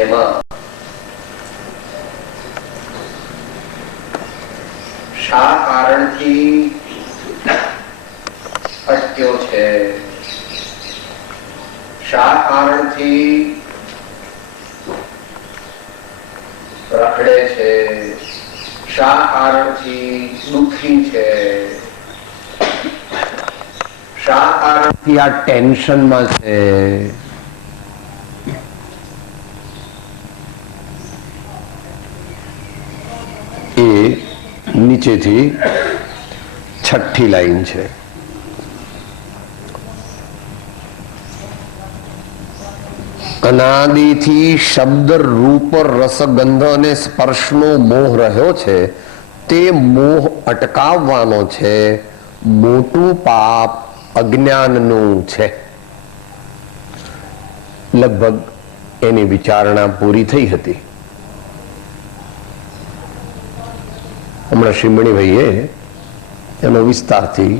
એમાં શા કારણથી અટક્યો છે, શા કારણથી રખડે છે, શા કારણથી દુઃખી છે, શા કારણથી આ ટેન્શનમાં છે, એ નીચેથી છઠ્ઠી લાઈન છે. અનાદિથી શબ્દ રૂપ રસગંધ અને સ્પર્શનો મોહ રહ્યો છે, તે મોહ અટકાવવાનો છે. મોટું પાપ અજ્ઞાનનું છે. લગભગ એની વિચારણા પૂરી થઈ હતી. હમણાં શ્રીમણીભાઈએ એનો વિસ્તારથી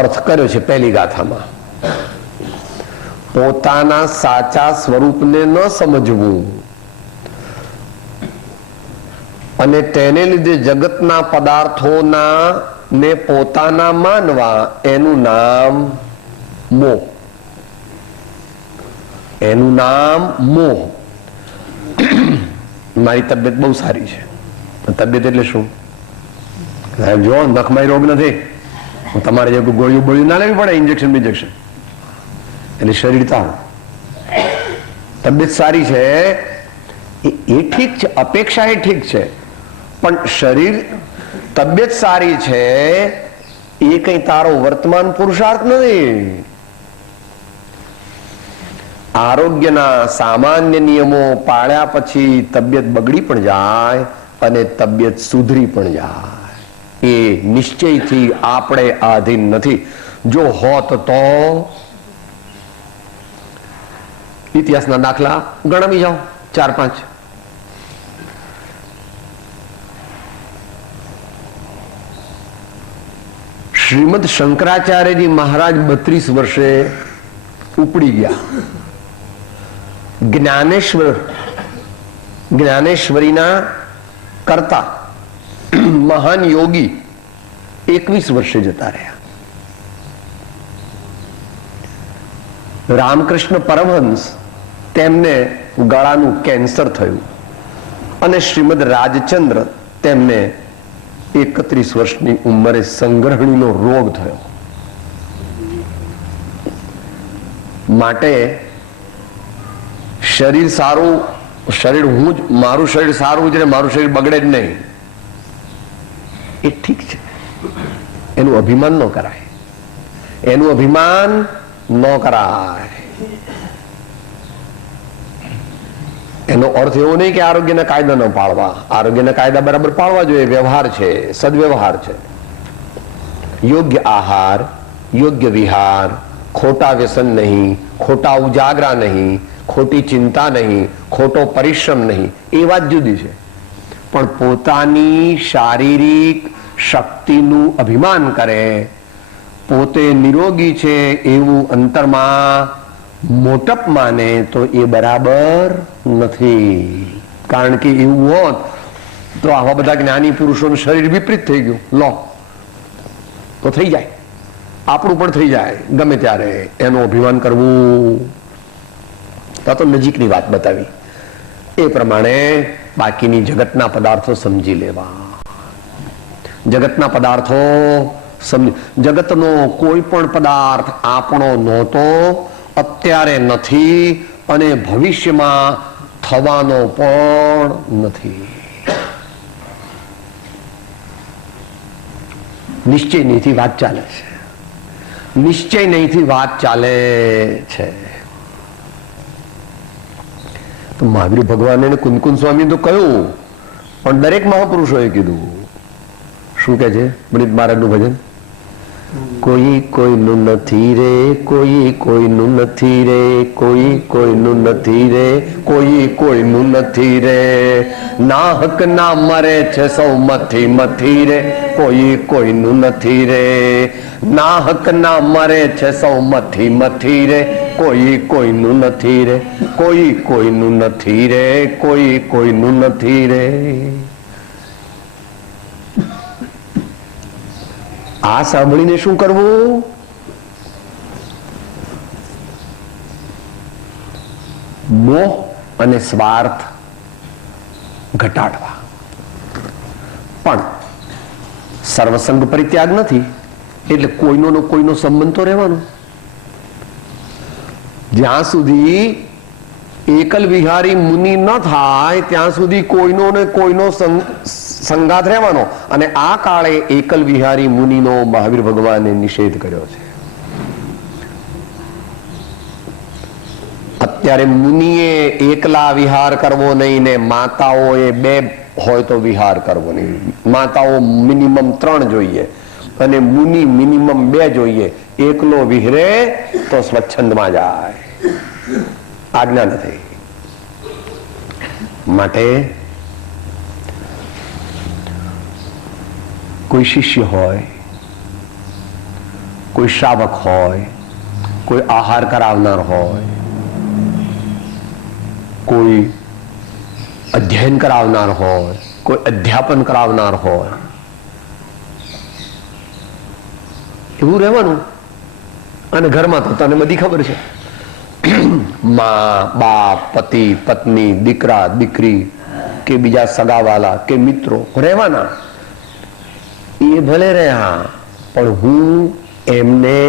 અર્થ કર્યો છે. પહેલી ગાથામાં પોતાના સાચા સ્વરૂપને ન સમજવું અને તેને લીધે જગતના પદાર્થોના ને પોતાના માનવા, એનું નામ મોહ. એનું નામ મોહ. મારી તબિયત બહુ સારી છે. તબિયત એટલે શું? જો નખમાઈ રોગ નથી, તમારે જે ગોળીઓ બોળીઓ ના લેવી પડે, ઇન્જેક્શન બિન્જેક્શન. એટલે શરીર તારું, તબિયત સારી છે એ ઠીક છે, અપેક્ષા એ ઠીક છે, પણ શરીર તબિયત સારી છે એ કઈ તારો વર્તમાન પુરુષાર્થ નથી. આરોગ્યના સામાન્ય નિયમો પાળ્યા પછી તબિયત બગડી પણ જાય અને તબિયત સુધરી પણ જાય. એ નિશ્ચયથી આપણે આધીન નથી. જો હોત તો ઇતિહાસના દાખલા ગણાવી જાઓ, 4-5. શ્રીમદ શંકરાચાર્યજી મહારાજ 32 વર્ષે ઉપડી ગયા. જ્ઞાનેશ્વરીના કરતા મહાન યોગી 21 વર્ષે જતા રહ્યા. રામકૃષ્ણ પરમહંસ, તેમને ગળાનું કેન્સર થયું અને શ્રીમદ રાજચંદ્ર, તેમને 31 વર્ષની ઉંમરે સંગ્રહણીનો રોગ થયો. માટે શરીર સારું, શરીર હું જ, મારું શરીર સારું છે, મારું શરીર બગડે જ નહીં, એ ઠીક છે. એનું અભિમાન ન કરાય, એનું અભિમાન ન કરાય. એનો અર્થ એવો નહીં કે આરોગ્યના કાયદા ન પાળવા. આરોગ્યના કાયદા બરાબર પાળવા જોઈએ. વ્યવહાર છે, સદવ્યવહાર છે. યોગ્ય આહાર, યોગ્ય વિહાર, ખોટા વ્યસન નહીં, ખોટા ઉજાગરા નહીં, ખોટી ચિંતા નહીં, ખોટો પરિશ્રમ નહીં, એ વાત જુદી છે. પણ પોતાની શારીરિક શક્તિનું અભિમાન કરે, પોતે નિરોગી છે એવું અંતરમાં મોટપ માને, તો એ બરાબર નથી. કારણ કે એવું હોત તો આવા બધા જ્ઞાની પુરુષોનું શરીર વિપરીત થઈ ગયું, લો તો થઈ જાય, આપણું પણ થઈ જાય ગમે ત્યારે. એનું અભિમાન કરવું, તો નજીકની વાત બતાવી એ પ્રમાણે બાકીની જગતના પદાર્થો સમજી લેવા. જગતના પદાર્થો જગતનો કોઈ પણ પદાર્થ આપણો નહોતો, અત્યારે નથી અને ભવિષ્યમાં થવાનો પણ નથી. નિશ્ચય નહીંથી વાત ચાલે છે, નિશ્ચય નહીંથી વાત ચાલે છે. તો મહાવીર ભગવાને કુંદકુંદ સ્વામી તો કહ્યું, પણ દરેક મહાપુરુષોએ કીધું. શું કે છે પંડિત મહારાજનું ભજન? કોઈ કોઈનું નથી રે, કોઈ કોઈનું નથી રે, કોઈ કોઈનું નથી રે, કોઈ કોઈનું નથી રે, ના હક ના મરે છે સૌ મથી મથી રે, કોઈ કોઈનું નથી રે, ના હક ના મરે છે સૌ મથી મથી રે, કોઈ કોઈનું નથી રે, કોઈ કોઈનું નથી રે, કોઈ કોઈનું નથી રે. આ સાંભળીને શું કરવું? મોહ અને સ્વાર્થ ઘટાડવા. પણ સર્વસંગ પરિત્યાગ નથી એટલે કોઈનો સંબંધ તો રહેવાનો. જ્યાં સુધી એકલ વિહારી મુનિ ન થાય ત્યાં સુધી કોઈનો સંગાત રહેવાનો. અને આ કાળે એકલ વિહારી મુનિનો મહાવીર ભગવાને નિષેધ કર્યો છે. અત્યારે મુનિએ એકલા વિહાર કરવો નહીં ને માતાઓએ બે હોય તો વિહાર કરવો નહીં. માતાઓ મિનિમમ 3 જોઈએ અને મુનિ મિનિમમ 2 જોઈએ. એકલો વિહરે તો સ્વચ્છંદમાં જાય, આજ્ઞા નથી. માટે કોઈ શિષ્ય હોય, કોઈ શ્રાવક હોય, કોઈ આહાર કરાવનાર હોય, કોઈ અધ્યયન કરાવનાર હોય, કોઈ અધ્યાપન કરાવનાર હોય, એવું રહેવાનું. અને ઘરમાં તો તને બધી ખબર છે, માં બાપ, પતિ પત્ની, દીકરા દીકરી કે બીજા સગાવાલા કે મિત્રો રહેવાના. એ ભલે રહ્યા, પણ હું એમને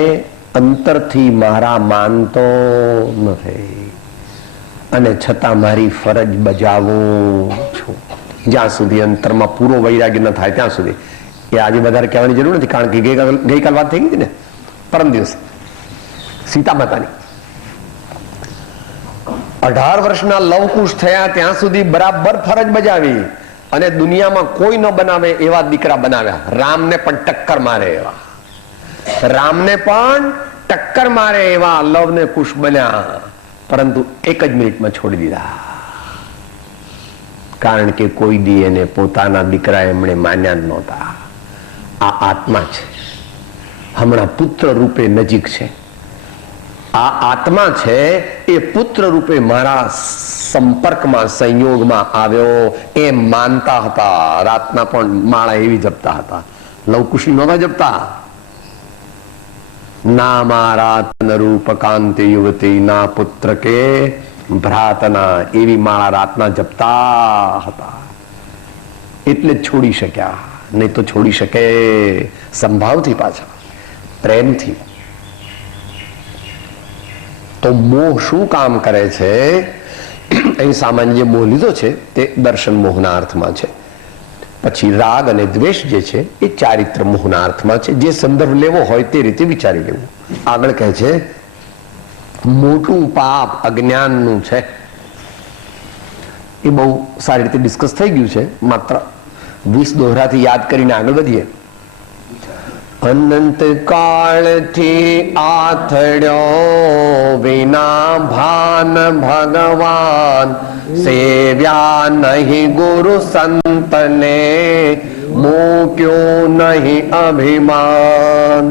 અંતરથી મારા માનતો નથી અને છતાં મારી ફરજ બજાવું છું. જ્યાં સુધી અંતરમાં પૂરો વૈરાગ્ય ન થાય ત્યાં સુધી. એ આજે વધારે કહેવાની જરૂર નથી, કારણ કે ગઈકાલ વાત થઈ ગઈ ને, પરમ દિવસે સીતા માતાની 18 વર્ષના લવકુશ થયા ત્યાં સુધી બરાબર ફરજ બજાવી અને દુનિયામાં કોઈ ન બનાવે એવા દીકરા બનાવ્યા. રામને પણ ટક્કર મારે એવા, રામને પણ ટક્કર મારે એવા લવને કુશ બન્યા, પરંતુ એક જ મિનિટમાં છોડી દીધા. કારણ કે કોઈ દી એને પોતાના દીકરા એમણે માન્યા જ નહોતા. આ આત્મા છે, હમણાં પુત્ર રૂપે નજીક છે. આ આત્મા છે એ પુત્ર રૂપે મારા સંપર્કમાં સંયોગમાં આવ્યો એમ માનતા હતા. રાતના પણ માળા એવી જપતા હતા, લવકુશી નહોતા જપતા. ના મારા તન રૂપ કાંતિ યુવતી ના પુત્ર કે ભ્રાતના, એવી માળા રાતના જપતા હતા. એટલે જ છોડી શક્યા, નહીં તો છોડી શકે સંભાવથી, પાછા પ્રેમથી. તો મોહ શું કામ કરે છે? અહીં સામાન્ય મોહ લીધો છે તે દર્શન મોહના અર્થમાં છે. પછી રાગ અને દ્વેષ જે છે એ ચારિત્ર મોહના અર્થમાં છે. જે સંદર્ભ લેવો હોય તે રીતે વિચારી લેવું. આગળ કહે છે મોટું પાપ અજ્ઞાનનું છે. એ બહુ સારી રીતે ડિસ્કસ થઈ ગયું છે, માત્ર 20 દોહરાથી યાદ કરીને આગળ વધીએ. અનંત કાળથી આથડ્યો વિના ભાન ભગવાન, સેવ્યા નહીં ગુરુ સંતને, મૂક્યો નહીં અભિમાન.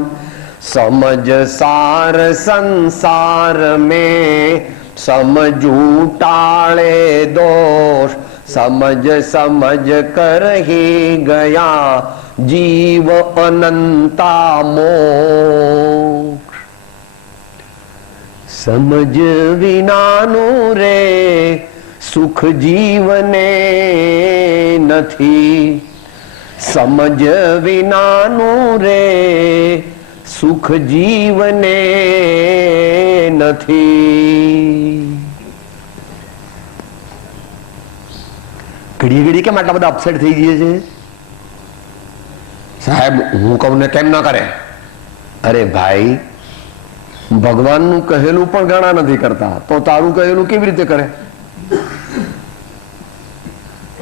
સમજ સાર સંસાર में समझू टाले दोष, समझ समझ कर ही गया जीव अनंता मोक्ष. સમજ વિનાનું રે સુખ જીવને નથી, સમજ વિનાનું રે સુખ જીવને નથી. ઘડીએ ઘડીએ કેમ આટલા બધા અપસેટ થઈ ગયા છે? સાહેબ હું કહું ને કેમ ના કરે? અરે ભાઈ, ભગવાનનું કહેલું પણ ઘણા નથી કરતા, તો તારું કહેલું કેવી રીતે કરે?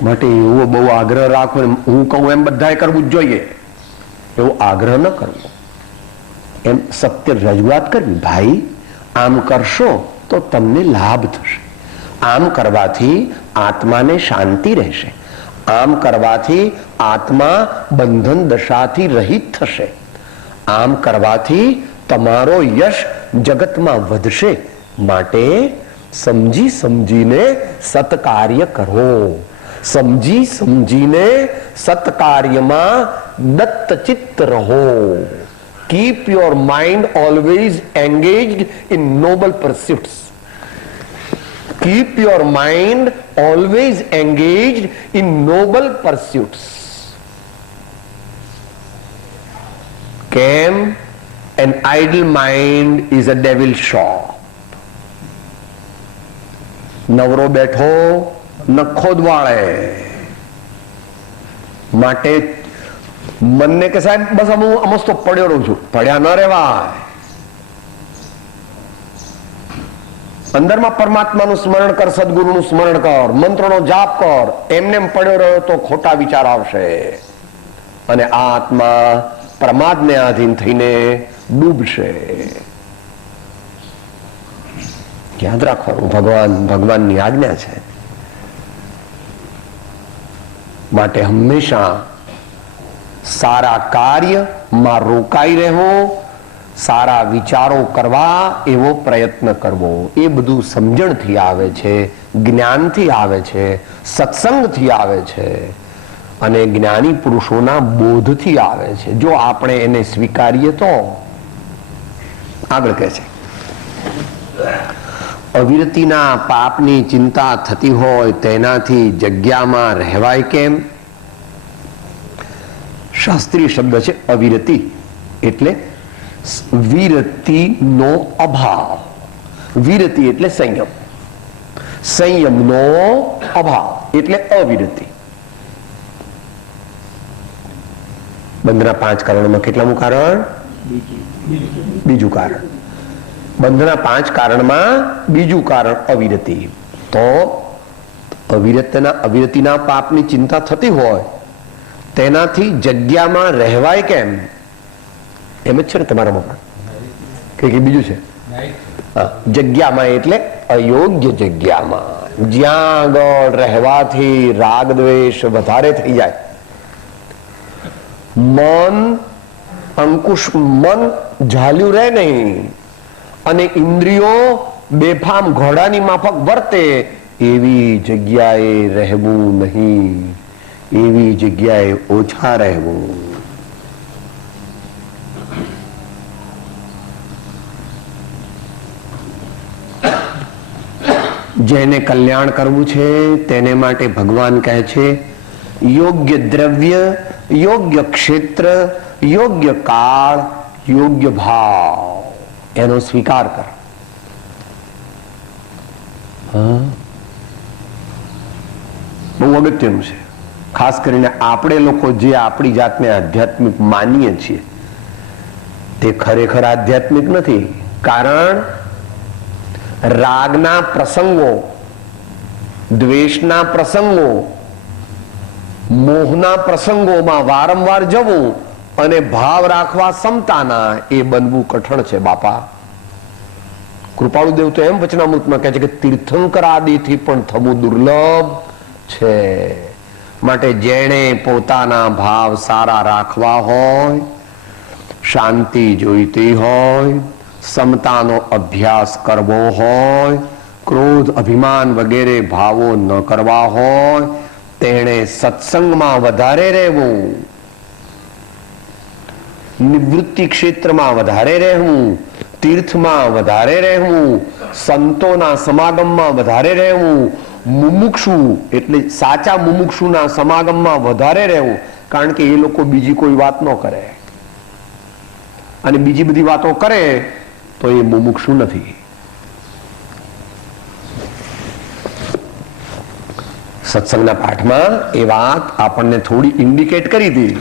માટે એવો બહુ આગ્રહ રાખો, હું કહું એમ બધાએ કરવું જ જોઈએ, એવો આગ્રહ ન કરવો. એમ સત્ય રજૂઆત કરવી, ભાઈ આમ કરશો તો તમને લાભ થશે, આમ કરવાથી આત્માને શાંતિ રહેશે, આમ કરવાથી આત્મા બંધન દશાથી રહિત થશે, આમ કરવાથી તમારો યશ જગતમાં વધશે, માટે સમજી સમજીને સત્કાર્ય કરો. સમજી સમજીને સત્કાર્યમાં દત્તચિત્ત રહો. Keep your mind always engaged in noble pursuits. Keep your mind always engaged in noble pursuits. કેમ? An idle mind is a devil shop. નવરો બેઠો નખો દ્વાળે. માટે મનને કે સાહેબ બસ હું અમસ્તો પડ્યો રહું છું, પડ્યા ન રહેવાય. અંદરમાં પરમાત્માનું સ્મરણ કર, સદગુરુનું સ્મરણ કર, મંત્રનો જાપ કર. એમને પડ્યો રહ્યો તો ખોટા વિચાર આવશે અને આ આત્મા પ્રમાદને આધીન થઈને ડૂબશે. યાદ રાખવાનું, ભગવાનની આજ્ઞા છે. માટે હંમેશા સારા કાર્યમાં રોકાઈ રહેવો, સારા વિચારો કરવા એવો પ્રયત્ન કરવો. એ બધું સમજણથી આવે છે, જ્ઞાનથી આવે છે, સત્સંગથી આવે છે અને જ્ઞાની પુરુષોના બોધથી આવે છે. જો આપણે એને સ્વીકારીએ તો. આગળ કહે છે, અવિરતિના પાપની ચિંતા થતી હોય તેનાથી જગ્યામાં રહેવાય કેમ? શાસ્ત્રીય શબ્દ છે અવિરતિ, એટલે વિરતિનો અભાવ. વિરતિ એટલે સંયમ, સંયમનો અભાવ એટલે અવિરતિ. બંધના 5 કારણોમાં કેટલામું કારણ? બીજું કારણ. બંધના 5 કારણમાં બીજું કારણ અવિરતિ. તો અવિરતિના પાપની ચિંતા થતી હોય તેનાથી જગ્યામાં રહેવાય કેમ? એમ જ છે ને તમારામાં પણ કે બીજું છે? જગ્યામાં એટલે અયોગ્ય જગ્યામાં, જ્યાં આગળ રહેવાથી રાગ દ્વેષ વધારે થઈ જાય. મન ઝાલ્યું રહે નહીં અને ઇન્દ્રિયો બેફામ ઘોડાની માફક વર્તે, એવી જગ્યાએ રહેવું નહીં, એવી જગ્યાએ ઓછા રહેવું. જેને કલ્યાણ કરવું છે તેને માટે ભગવાન કહે છે યોગ્ય દ્રવ્ય, યોગ્ય ક્ષેત્ર, યોગ્ય કાળ, યોગ્ય ભાવ એનો સ્વીકાર કર. બહુ અગત્યનું છે. ખાસ કરીને આપણે લોકો જે આપણી જાતને આધ્યાત્મિક માનીએ છીએ તે ખરેખર આધ્યાત્મિક નથી. કારણ રાગના પ્રસંગો, દ્વેષના પ્રસંગો, મોહના પ્રસંગોમાં વારંવાર જવું અને ભાવ રાખવા સમતાના, એ બનવું કઠણ છે બાપા. કૃપાળુદેવ તો એમ વચનામૃતમાં કહે છે કે તીર્થંકર આદિથી પણ થવું દુર્લભ છે. માટે જેણે પોતાના ભાવ સારા રાખવા હોય, શાંતિ જોઈતી હોય, સમતાનો અભ્યાસ કરવો હોય, ક્રોધ અભિમાન વગેરે ભાવો ન કરવા હોય, તેણે સત્સંગમાં વધારે રહેવું, નિવૃત્તિ ક્ષેત્રમાં વધારે રહેવું, તીર્થમાં વધારે રહેવું, સંતોના સમાગમમાં વધારે રહેવું, મુમુક્ષુ એટલે સાચા મુમુક્ષુના સમાગમમાં વધારે રહેવું. કારણ કે એ લોકો બીજી કોઈ વાત ન કરે અને બીજી બધી વાતો કરે તો એ મુમુક્ષુ નથી. સત્સંગના પાઠમાં એ વાત આપણને થોડી ઇન્ડિકેટ કરી હતી.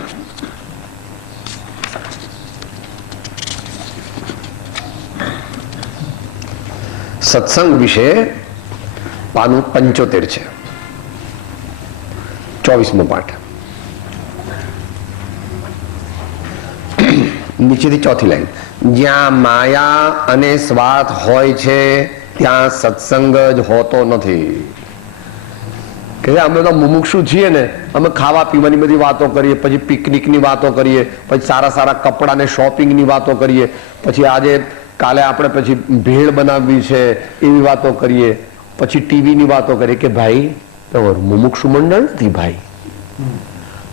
સત્સંગ વિશે પાનું 75 છે, 24મો પાઠ. નીચેથી ચોથી લાઈન, જ્યાં માયા અને સ્વાર્થ હોય છે ત્યાં સત્સંગ જ હોતો નથી. કે અમે તો મુમુક્ષુ છીએ ને, અમે ખાવા પીવાની બધી વાતો કરીએ, પછી પિકનિકની વાતો કરીએ, પછી સારા સારા કપડા ને શોપિંગની વાતો કરીએ, પછી આજે કાલે આપણે પછી ભેળ બનાવવી છે એવી વાતો કરીએ, પછી ટીવીની વાતો કરીએ કે ભાઈ તમારું મુમુક્ષુ મંડળ નથી ભાઈ,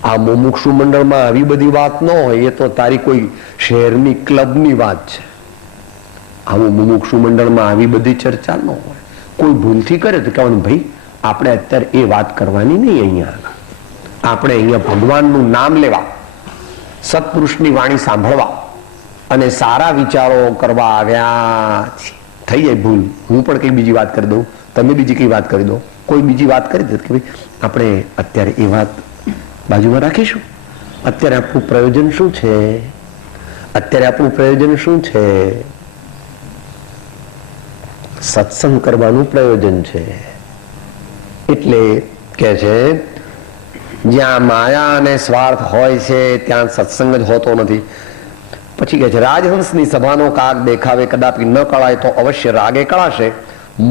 આ મુમુક્ષુ મંડળમાં આવી બધી વાત ન હોય, એ તો તારી કોઈ શહેરની ક્લબની વાત છે. આવું મુમુક્ષુ મંડળમાં આવી બધી ચર્ચા ન હોય. કોઈ ભૂલથી કરે તો કહેવાનું ભાઈ આપણે અત્યારે એ વાત કરવાની નહીં, અહીંયા આપણે અહીંયા ભગવાનનું નામ લેવા, સત્પુરુષની વાણી સાંભળવા અને સારા વિચારો કરવા આવ્યા છે. થઈ જાય ભૂલ, હું પણ કઈ બીજી વાત કરી દઉં, તમે બીજી કઈ વાત કરી દો, કોઈ બીજી વાત કરી દે કે ભાઈ આપણે અત્યારે એ વાત બાજુમાં રાખીશું. અત્યારે આપણું પ્રયોજન શું છે? અત્યારે આપણું પ્રયોજન શું છે? સત્સંગ કરવાનું પ્રયોજન છે. એટલે કે છે જ્યાં માયા અને સ્વાર્થ હોય છે ત્યાં સત્સંગ જ હોતો નથી. પછી કે છે રાજહંસની સભાનો કાગ દેખાવે કદાપી ન કળાય તો અવશ્ય રાગે કળાશે,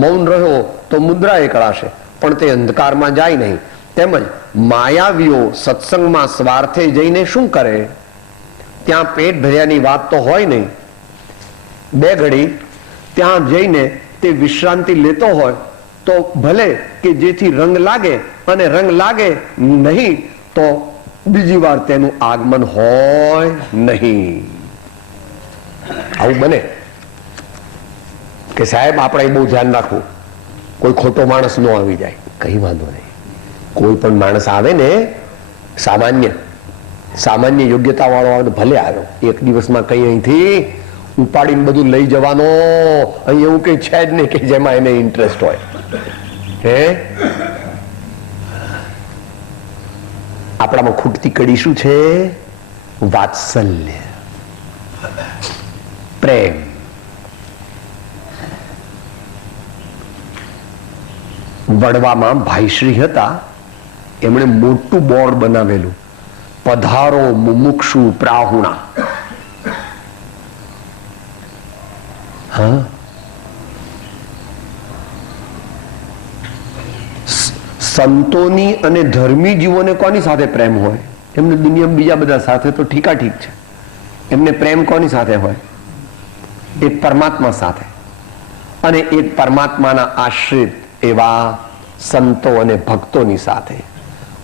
મૌન રહ્યો તો મુદ્રાએ કળાશે, પણ તે અંધકારમાં જાય નહીં. તેમજ માયાવીઓ સત્સંગમાં સ્વાર્થે જઈને શું કરે? ત્યાં પેટ ભર્યાની વાત તો હોય નહીં. બે ઘડી ત્યાં જઈને તે વિશ્રાંતિ લેતો હોય તો ભલે કે જેથી રંગ લાગે, અને રંગ લાગે નહીં તો બીજી વાર તેનું આગમન હોય નહીં. આવું બને કે સાહેબ આપણે બહુ ધ્યાન રાખવું, કોઈ ખોટો માણસ ન આવી જાય. કઈ વાંધો નહીં, કોઈ પણ માણસ આવે ને સામાન્ય યોગ્યતા વાળો આવે ભલે આવ્યો, એક દિવસમાં કઈ અહીંથી ઉપાડીને બધું લઈ જવાનો અહીં એવું કઈ છે જ નહીં કે જેમાં એને ઇન્ટરેસ્ટ હોય. હે આપણામાં ખૂટતી કડી શું છે? વાત્સલ્ય, પ્રેમ. વડવામાં ભાઈશ્રી હતા, એમણે મોટું બોર્ડ બનાવેલું, પધારો મુમુક્ષુ પ્રાહુણા. હા, સંતોની અને ધર્મી જીવોને કોની સાથે પ્રેમ હોય? એમને દુનિયામાં બીજા બધા સાથે તો ઠીકા ઠીક છે, એમને પ્રેમ કોની સાથે હોય? એક પરમાત્મા સાથે, અને એક પરમાત્માના આશ્રિત એવા સંતો અને ભક્તોની સાથે.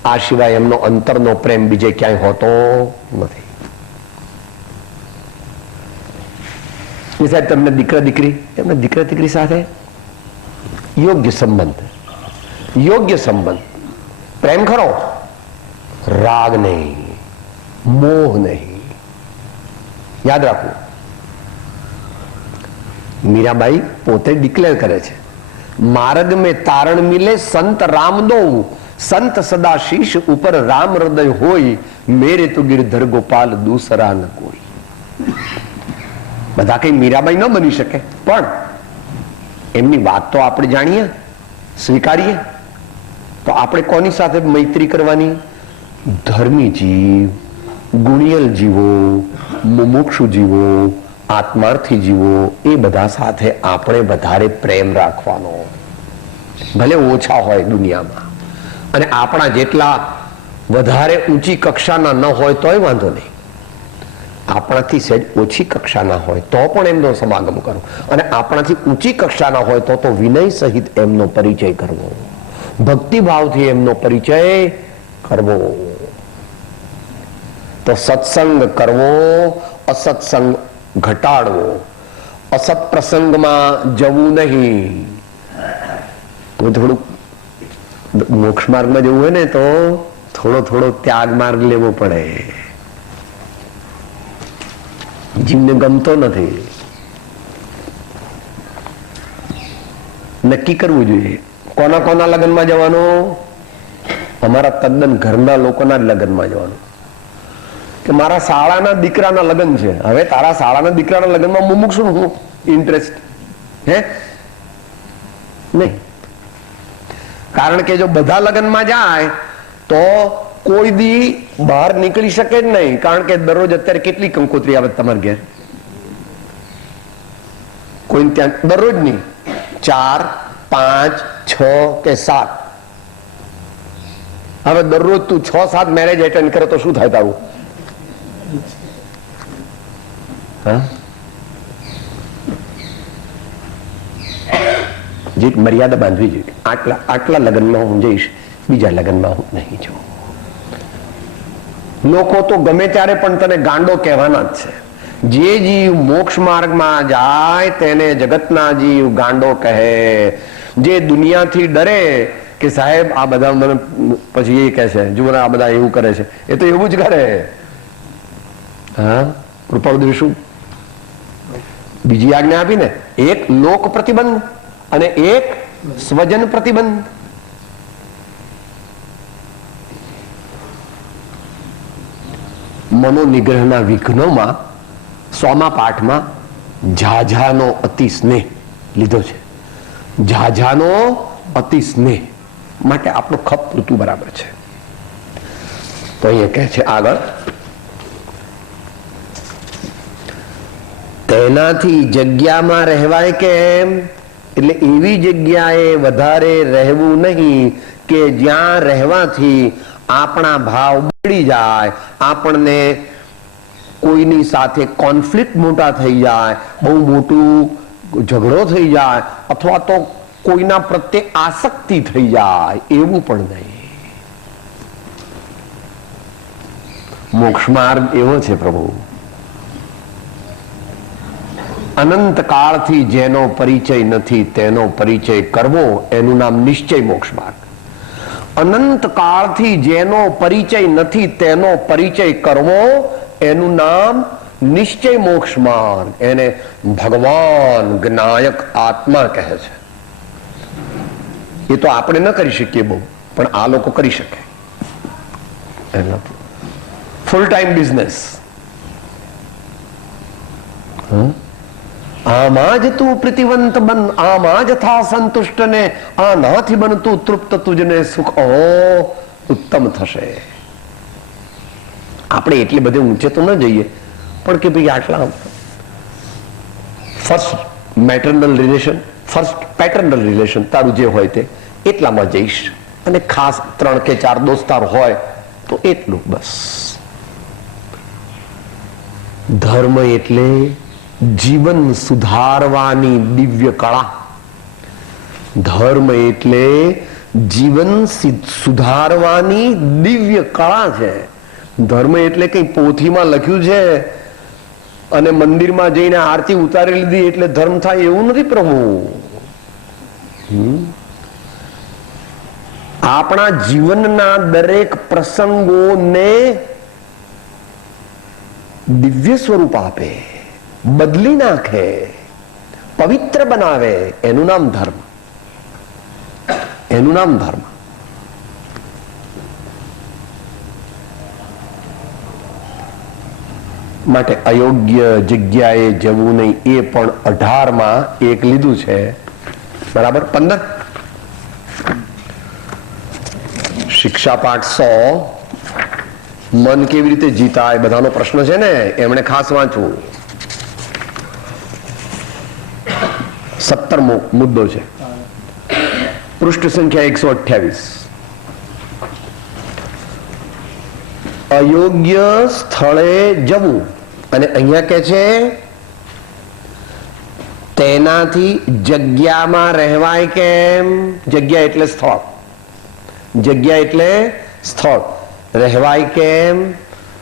આ સિવાય એમનો અંતરનો પ્રેમ બીજે ક્યાંય હોતો નથી. સાહેબ તમને દીકરા દીકરી, એમને દીકરા દીકરી સાથે યોગ્ય સંબંધ, યોગ્ય સંબંધ, પ્રેમ ખરો, રાગ નહીં, મોહ નહીં. યાદ રાખવું, મીરાબાઈ પોતે ડિક્લેર કરે છે, માર્ગ में તારણ મિલે સંત રામ દો, સંત સદા શીશ ઉપર રામ હૃદય હોય, મેરે તો ગિરધર ગોપાલ દૂસરા ન કોઈ. બધા કઈ મીરાબાઈ ન બની શકે, પણ એમની વાત તો આપણે જાણીએ, સ્વીકારીએ. તો આપણે કોની સાથે મૈત્રી કરવાની? ધર્મી જીવ, ગુણિયલ જીવો, મુમુક્ષુ જીવો, આત્માર્થી જીવો, એ બધા સાથે આપણે વધારે પ્રેમ રાખવાનો. ભલે ઓછા હોય દુનિયામાં, અને આપણા જેટલા વધારે ઊંચી કક્ષાના ન હોય તોય વાંધો નહીં, આપણાથી સહેજ ઓછી કક્ષાના હોય તો પણ એમનો સમાગમ કરો, અને આપણાથી ઊંચી કક્ષાના હોય તો વિનય સહિત એમનો પરિચય કરવો, ભક્તિભાવથી એમનો પરિચય કરવો. તો સત્સંગ કરવો, અસત્સંગ ઘટાડવો, અસત પ્રસંગમાં જવું નહીં. થોડું મોક્ષ માર્ગમાં જવું હોય ને તો થોડો ત્યાગ માર્ગ લેવો પડે. જીવને ગમતો નથી, નક્કી કરવું જોઈએ કોના કોના લગ્નમાં જવાનું. અમારા તદ્દન ઘરના લોકોના જ લગ્નમાં જવાનું, કે મારા શાળાના દીકરાના લગ્ન છે, હવે તારા શાળાના દીકરાના લગ્નમાં મુમુક્ષુ હું ઇન્ટરેસ્ટ હે નહીં. કારણ કે જો બધા લગ્નમાં જાય તો કોઈ દી બહાર નીકળી શકે જ નહીં. કારણ કે દરરોજ અત્યારે કેટલી કંકોત્રી આવે તમારા ઘેર? કોઈ ત્યાં દરરોજ નહીં, 4, 5, 6 કે 7. હવે દરરોજ તું 6-7 મેરેજ એટેન્ડ કરે તો શું થાય તારું? જે મર્યાદા બાંધવી જોઈએ. આટલા લગ્નમાં હું જઈશ, બીજા લગ્નમાં હું નહીં જાઉં. લોકો તો ગમે ત્યારે પણ તને ગાંડો કહેવાના જ છે. જે જીવ મોક્ષ માર્ગમાં જાય તેને જગતના જીવ ગાંડો કહે. જે દુનિયાથી ડરે કે સાહેબ આ બધા મને પછી એ કહે છે જુઓ આ બધા એવું કરે છે, એ તો એવું જ કરે. હા, કૃપાળુ શું બીજી આજ્ઞા આપીને, એક લોક પ્રતિબંધ અને એક સ્વજન પ્રતિબંધ. મનોનિગ્રહના વિઘ્નોમાં 100મા પાઠમાં ઝાઝાનો અતિ સ્નેહ લીધો છે. ઝાઝાનો અતિ સ્નેહ માટે આપણું ખપ પૂરતું બરાબર છે. તો અહીંયા કહે છે આગળ, તેનાથી જગ્યામાં રહેવાય કેમ? એટલે એવી જગ્યાએ વધારે રહેવું નહીં કે જ્યાં રહેવાથી આપણા ભાવ બગડી જાય, આપણને કોઈની સાથે કોન્ફ્લિક્ટ મોટા થઈ જાય, બહુ મોટું ઝઘડો થઈ જાય, અથવા તો કોઈના પ્રત્યે આસક્તિ થઈ જાય, એવું પણ નહીં. મોક્ષ માર્ગ એવો છે પ્રભુ, અનંત કાળથી જેનો પરિચય નથી તેનો પરિચય કરવો, એનું નામ નિશ્ચય મોક્ષ માર્ગ. અનંત કાળથી જેનો પરિચય નથી તેનો પરિચય કરવો, એનું નામ નિશ્ચય મોક્ષ માર્ગ. એને ભગવાન જ્ઞાયક આત્મા કહે છે. એ તો આપણે ન કરી શકીએ બહુ, પણ આ લોકો કરી શકે. Full time business. આમાં જ તું પ્રીતિવંત બન, આમાં જ થા સંતુષ્ટ ને આ નાથી બનતું તૃપ્ત તુજને સુખ ઉત્તમ થશે. આપણે એટલી બધે ઊંચે તો ન જઈએ, પણ કે ભાઈ આટલા first maternal relation, first paternal relation તારું જે હોય તે એટલામાં જઈશ, અને ખાસ 3 કે 4 દોસ્તાર હોય તો એટલું બસ. ધર્મ એટલે જીવન સુધારવાની દિવ્ય કળા. ધર્મ એટલે જીવન સુધારવાની દિવ્ય કળા છે. ધર્મ એટલે કઈ પોથીમાં લખ્યું છે અને મંદિરમાં જઈને આરતી ઉતારી લીધી એટલે ધર્મ થાય એવું નથી પ્રભુ. આપણા જીવનના દરેક પ્રસંગોને દિવ્ય સ્વરૂપ આપે, બદલી નાખે, પવિત્ર બનાવે, એનું નામ ધર્મ. એનું નામ ધર્મ. માટે અયોગ્ય જગ્યાએ જવું નહીં, એ પણ 18માં એક લીધું છે. બરાબર. 15 શિક્ષા પાઠ 100 મન કેવી રીતે જીતાય બધાનો પ્રશ્ન છે ને, એમણે ખાસ વાંચવું. 17મો મુદ્દો છે, પૃષ્ઠ સંખ્યા 128. અયોગ્ય સ્થળે જવું, અને અહીંયા કે છે તેનાથી જગ્યામાં રહેવાય કેમ? જગ્યા એટલે સ્થળ. જગ્યા એટલે સ્થળ. રહેવાય કેમ?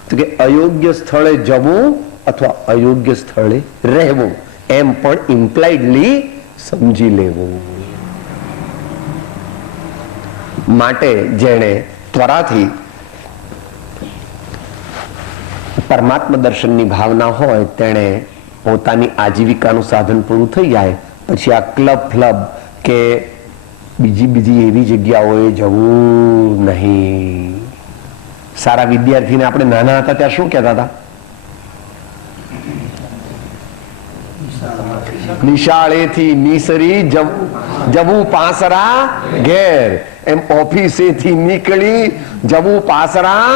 તો કે અયોગ્ય સ્થળે જવું અથવા અયોગ્ય સ્થળે રહેવું, એમ પણ ઇમ્પ્લાઇડલી સમજી લેવું. માટે જેણે ત્વરાથી પરમાત્મા દર્શનની ભાવના હોય તેણે પોતાની આજીવિકાનું સાધન પૂરું થઈ જાય પછી આ ક્લબ ફ્લબ કે બીજી એવી જગ્યાઓએ જવું નહીં. સારા વિદ્યાર્થીને આપણે નાના હતા ત્યારે શું કહેતા હતા? નિશાળેથી નીસરી જવું પાસરા ઘેર, એમ ઓફિસેથી નીકળી જવું પાસરા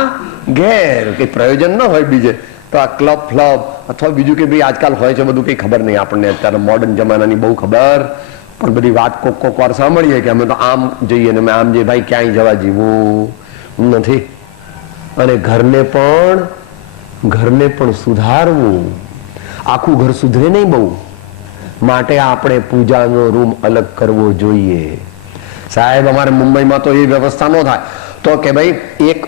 ઘેર. કઈ પ્રયોજન ન હોય બીજે તો આ ક્લબ ફ્લબ અથવા બીજું કે ભાઈ આજકાલ હોય છે બધું કઈ ખબર નહીં આપણને, અત્યારે મોડર્ન જમાનાની બહુ ખબર, પણ બધી વાત કોક વાર સાંભળીએ કે અમે તો આમ જઈએ ને અમે આમ જઈએ. ભાઈ ક્યાંય જવા જેવું નથી. અને ઘરને પણ સુધારવું. આખું ઘર સુધરે નહીં બહુ, માટે આપણે પૂજાનો રૂમ અલગ કરવો જોઈએ. સાહેબ અમારે મુંબઈમાં તો એ વ્યવસ્થા ન થાય તો કે ભાઈ એક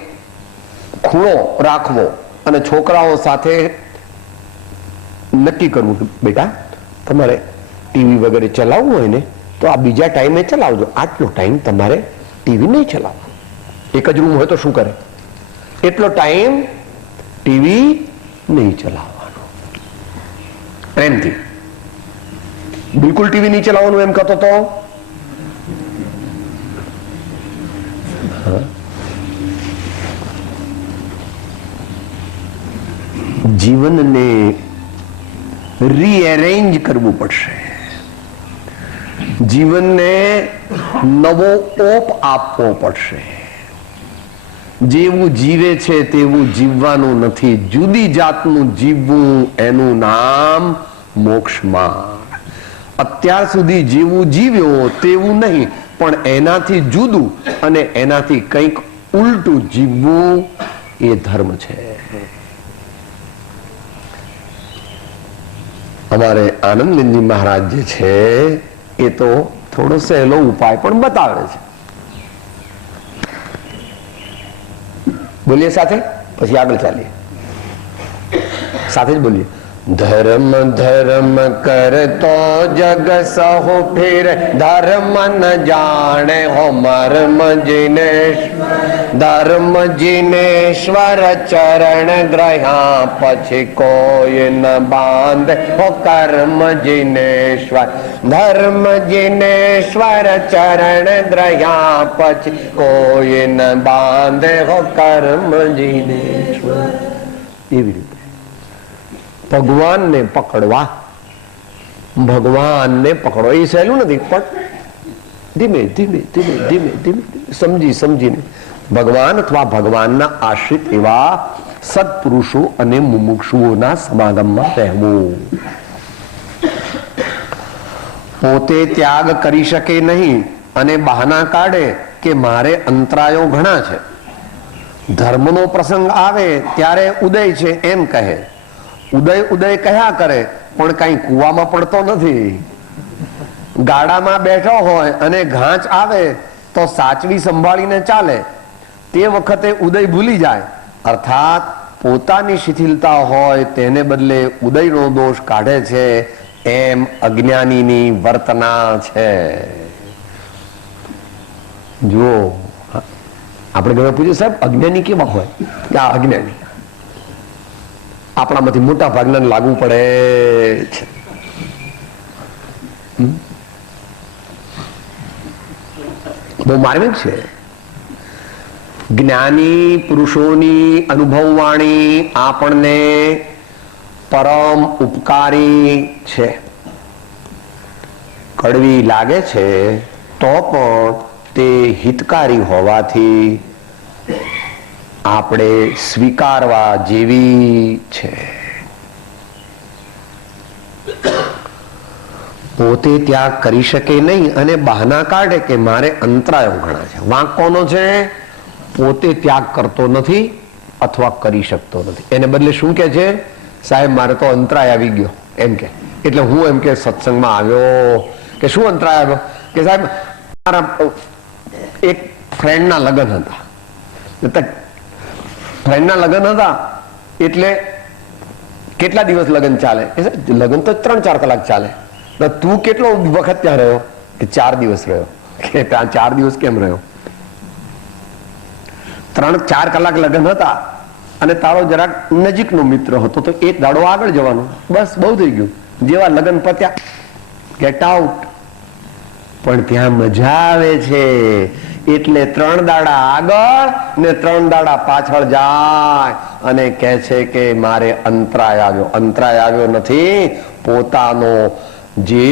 ખૂણો રાખવો અને છોકરાઓ સાથે નક્કી કરવું કે બેટા તમારે ટીવી વગેરે ચલાવવું હોય ને તો આ બીજા ટાઈમે ચલાવજો, આટલો ટાઈમ તમારે ટીવી નહીં ચલાવવાનું. એક જ રૂમ હોય તો શું કરે? એટલો ટાઈમ ટીવી નહીં ચલાવવાનું. પ્રેમથી બિલકુલ ટીવી નહીં ચલાવવાનું એમ કહેતો તો જીવનને રીએરેન્જ કરવું પડશે. જીવનને નવો ઓપ આપવો પડશે. જેવું જીવે છે તેવું જીવવાનું નથી, જુદી જાતનું જીવવું એનું નામ મોક્ષ માર્ગ. અત્યાર સુધી જેવું જીવ્યો તેવું નહીં, પણ એનાથી જુદું અને એનાથી કંઈક ઉલટું જીવવું એ ધર્મ છે. અમારે આનંદનંદજી મહારાજ જે છે એ તો થોડો સહેલો ઉપાય પણ બતાવે છે. બોલીએ સાથે, પછી આગળ ચાલીએ. સાથે જ બોલીએ. ધર્મ ધર્મ કરતો જગ સહુ ફિર, ધર્મ ન જાણે હો મર્મ જીનેશ્વર. ધર્મ જીનેશ્વર ચરણ ગ્રહ્યા પછી કોઈ ન બાંધે હો કર્મ જીનેશ્વર. ધર્મ જીનેશ્વર ચરણ ગ્રહ્યા પછી કોઈ ન બાંધે હો કર્મ જીનેશ્વર. એવી રીતે ભગવાનને પકડવા, ભગવાનને પકડો એ સહેલું નથી, પણ ધીમે ધીમે ધીમે ધીમે ધીમે સમજી સમજીને ભગવાન અથવા ભગવાનના આશ્રિત એવા સત્પુરુષો અને મુમુક્ષુઓના સમાગમમાં રહેવું. પોતે ત્યાગ કરી શકે નહીં અને બહાના કાઢે કે મારે અંતરાયો ઘણા છે. ધર્મનો પ્રસંગ આવે ત્યારે ઉદય છે એમ કહે. ઉદય ઉદય કહ્યા કરે પણ કઈ કુવામાં પડતો નથી. ગાડામાં બેઠો હોય અને ઘાંચ આવે તો સાચવી સંભાળીને ચાલે. તે વખતે ઉદય ભૂલી જાય. અર્થાત પોતાની શિથિલતા હોય તેને બદલે ઉદયનો દોષ કાઢે છે, એમ અજ્ઞાનીની વર્તના છે. જુઓ, આપણે ઘણા પૂછ્યું સાહેબ અજ્ઞાની કેવા હોય? કે આ અજ્ઞાની આપણામાંથી મોટા ભાગના લાગુ પડે છે. બહુ માર્મિક છે. જ્ઞાની પુરુષોની અનુભવવાણી આપણને પરમ ઉપકારી છે. કડવી લાગે છે તો પણ તે હિતકારી હોવાથી આપણે સ્વીકારવા જેવી છે. પોતે ત્યાગ કરી શકે નહીં અને બહાના કાઢે કે મારે અંતરાયો ઘણા છે. વાંક કોનો છે? પોતે ત્યાગ કરતો નથી અથવા કરી શકતો નથી. એને બદલે શું કે છે? સાહેબ મારે તો અંતરાય આવી ગયો એમ કે. એટલે હું એમ કે સત્સંગમાં આવ્યો કે શું અંતરાય આવ્યો? કે સાહેબ મારા એક ફ્રેન્ડના લગ્ન હતા. ફ્રેન્ડના લગ્ન હતા એટલે કેટલા દિવસ લગ્ન ચાલે? લગ્ન તો 3-4 કલાક ચાલે. તું કેટલો વખત ત્યાં રહ્યો? કે 4 દિવસ રહ્યો. કે ત્યાં 4 દિવસ કેમ રહ્યો? 3-4 કલાક લગ્ન હતા અને તારો જરાક નજીકનો મિત્ર હતો તો એક દાડો આગળ જવાનો, બસ બહુ થઈ ગયું. જેવા લગ્ન પત્યા ગેટ આઉટ. પણ ત્યાં મજા આવે છે એટલે 3 દાડા આગળ ને 3 દાડા પાછળ જાય અને કહે છે કે મારે અંતરાય આવ્યો. અંતરાય આવ્યો નથી, પોતાનો જે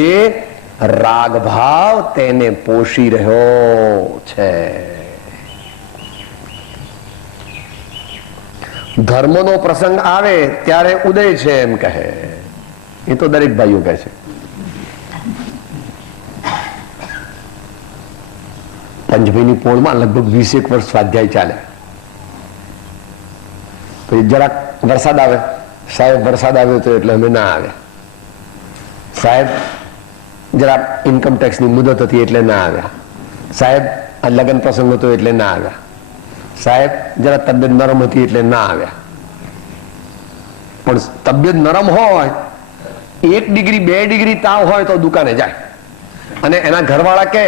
રાગ ભાવ તેને પોષી રહ્યો છે. ધર્મનો પ્રસંગ આવે ત્યારે ઉદય છે એમ કહે. એ તો દરેક ભાઈઓ કહે છે. પંચમીની પોળમાં લગભગ 20 વર્ષ સ્વાધ્યાય ચાલે. પછી જરાક વરસાદ આવે, સાહેબ વરસાદ આવ્યો તો એટલે અમે ના આવે. સાહેબ જરા ઇન્કમ ટેક્સની મુદત હતી એટલે ના આવ્યા, સાહેબ આ લગ્ન પ્રસંગ હતો એટલે ના આવ્યા, સાહેબ જરા તબિયત નરમ હતી એટલે ના આવ્યા. પણ તબિયત નરમ હોય, 1 ડિગ્રી 2 ડિગ્રી તાવ હોય તો દુકાને જાય અને એના ઘરવાળા કે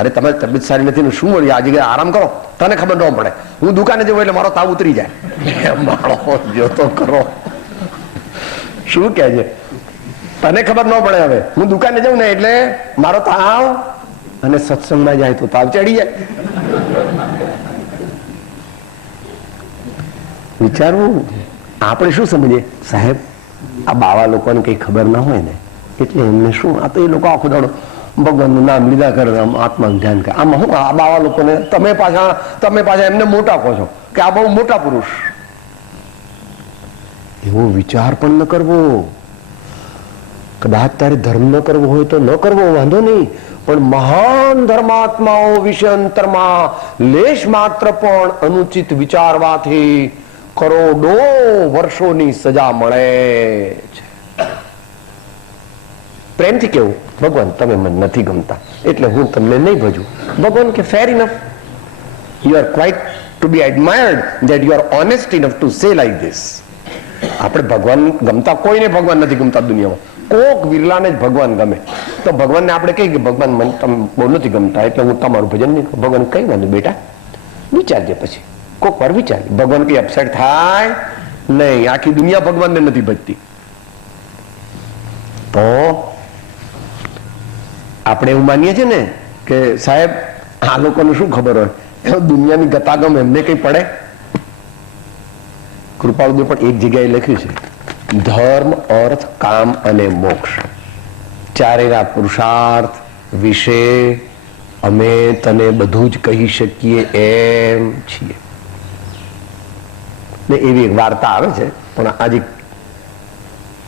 અરે તમારી તબિયત સારી નથી ને શું વળી આ જગ્યાએ આરામ કરો, તને ખબર ન પડે, હું દુકાને જવું એટલે મારો તાવ ઉતરી જાય. માળો જોતો કરો શું કે છે, તને ખબર ન પડે, હવે હું દુકાને જાઉં ને એટલે મારો તાવ, અને સત્સંગમાં જાય તો તાવ ચડી જાય. વિચારવું, આપણે શું સમજીએ સાહેબ આ બાવા લોકોને કઈ ખબર ના હોય ને એટલે એમને શું, આ તો એ લોકો આખો દાડો ભગવાનનું નામ લીધા કરે, આત્માનું ધ્યાન કરે. આમાં શું આ બાવા લોકોને તમે પાછા એમને મોટા કહો છો કે આ બહુ મોટા પુરુષ. એવો વિચાર પણ ન કરવો. કદાચ તારે ધર્મ ન કરવો હોય તો ન કરવો, વાંધો નહીં, પણ મહાન ધર્માત્માઓ વિશે અંતરમાં લેશ માત્ર પણ અનુચિત વિચારવાથી કરોડો વર્ષોની સજા મળે છે. પ્રેમથી કેવું, ભગવાન તમે મને નથી ગમતા એટલે હું તમને નહીં ભજું. ભગવાન કે fair enough, you are quite to be admired that you are honest enough to say like this. આપણે ભગવાન ગમતા કોઈને ભગવાન નથી ગમતા દુનિયામાં, કોક વિરલાને જ ભગવાન ગમે. તો ભગવાનને આપણે કહીએ કે ભગવાન મને તમે બહુ નથી ગમતા એટલે હું તમારું ભજન નહીં કરું. ભગવાન કઈ વાંધો બેટા, વિચારજે, પછી કોક વાર વિચાર. ભગવાન કઈ અપસેટ થાય નહીં, આખી દુનિયા ભગવાનને નથી ભજતી. તો આપણે એવું માનીએ છીએ ને કે સાહેબ આ લોકોને શું ખબર હોય, દુનિયાની ગતાગમ એમને કઈ પડે. કૃપાળુદેવ પણ એક જગ્યાએ લખ્યું છે ધર્મ, અર્થ, કામ અને મોક્ષ ચારેયના પુરુષાર્થ વિશે અમે તને બધું જ કહી શકીએ એમ છીએ. ને એવી એક વાર્તા આવે છે, પણ આજે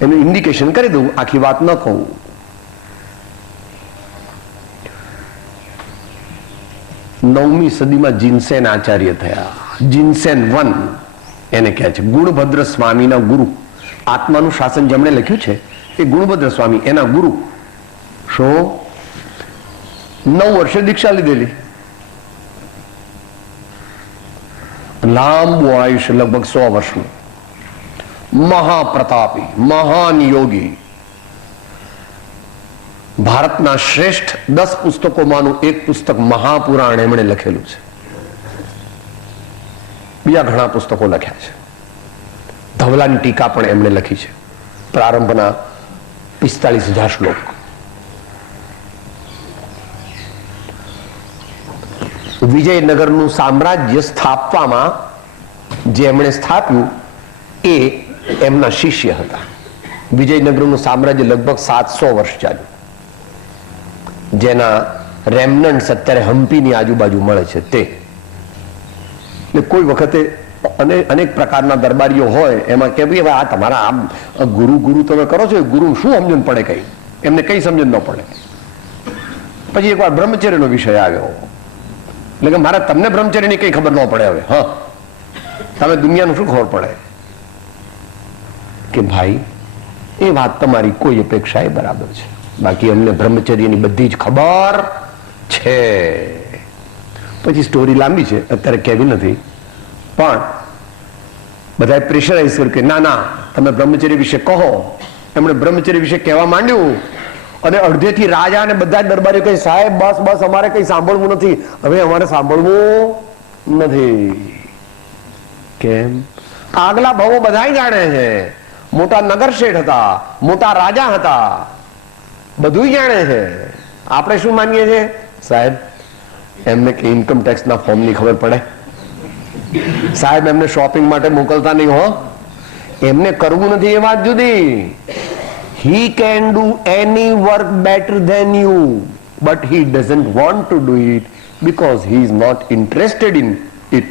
એનું ઇન્ડિકેશન કરી દઉં, આખી વાત ન કહું. નવમી સદીમાં જીનસેન આચાર્ય થયા. જીનસેન 1 એને કહે છે. ગુણભદ્ર સ્વામીના ગુરુ, આત્માનું શાસન જેમણે લખ્યું છે એ ગુણભદ્ર સ્વામી એના ગુરુ. શું 9 વર્ષે દીક્ષા લીધેલી, લાંબુ આયુષ્ય લગભગ 100 વર્ષનું, મહાપ્રતાપી મહાન યોગી. ભારતના શ્રેષ્ઠ 10 પુસ્તકોમાંનું એક પુસ્તક મહાપુરાણ એમણે લખેલું છે. બીજા ઘણા પુસ્તકો લખ્યા છે. ધવલાની ટીકા પણ એમણે લખી છે, પ્રારંભના 45,000 શ્લોક. વિજયનગરનું સામ્રાજ્ય સ્થાપવામાં જે એમણે સ્થાપ્યું એ એમના શિષ્ય હતા. વિજયનગરનું સામ્રાજ્ય લગભગ 700 વર્ષ ચાલ્યું, જેના રેમનન્ટ્સ અત્યારે હમ્પીની આજુબાજુ મળે છે. તે કોઈ વખતે અનેક પ્રકારના દરબારીઓ હોય, એમાં કે ભાઈ આ તમારા આ ગુરુ તમે કરો છો, ગુરુ શું સમજણ પડે, કઈ એમને કઈ સમજણ ન પડે. પછી એકવાર બ્રહ્મચર્યનો વિષય આવ્યો, એટલે કે મારે તમને બ્રહ્મચર્યની કઈ ખબર ન પડે. હવે હા, તમે દુનિયાનું શું ખબર પડે? કે ભાઈ એ વાત તમારી કોઈ અપેક્ષા એ બરાબર છે, બાકી અમને બ્રહ્મચર્યની બધી જ ખબર છે. પછી સ્ટોરી લાંબી છે, અત્યારે કહેવી નથી, પણ બધાએ પ્રેશરાઇઝ કર્યું કે ના ના તમે બ્રહ્મચર્ય વિશે કહો. એમણે બ્રહ્મચર્ય વિશે કહેવા માંડ્યું અને અડધેથી રાજા અને બધા દરબારીઓ કહે સાહેબ બસ બસ અમારે કઈ સાંભળવું નથી, હવે અમારે સાંભળવું નથી. કેમ? આગલા ભાવો બધા જાણે છે, મોટા નગર શેઠ હતા, મોટા રાજા હતા, બધું જાણે છે. આપણે શું માનીએ છીએ? સાહેબ એમને ઇન્કમ ટેક્સ ના ફોર્મ ની ખબર પડે, સાહેબ એમને શોપિંગ માટે મોકલતા નહીં હો, એમને કરવું નથી એ વાત જુદી. he can do any work better than you, but he doesn't want to do it because he is not interested in it,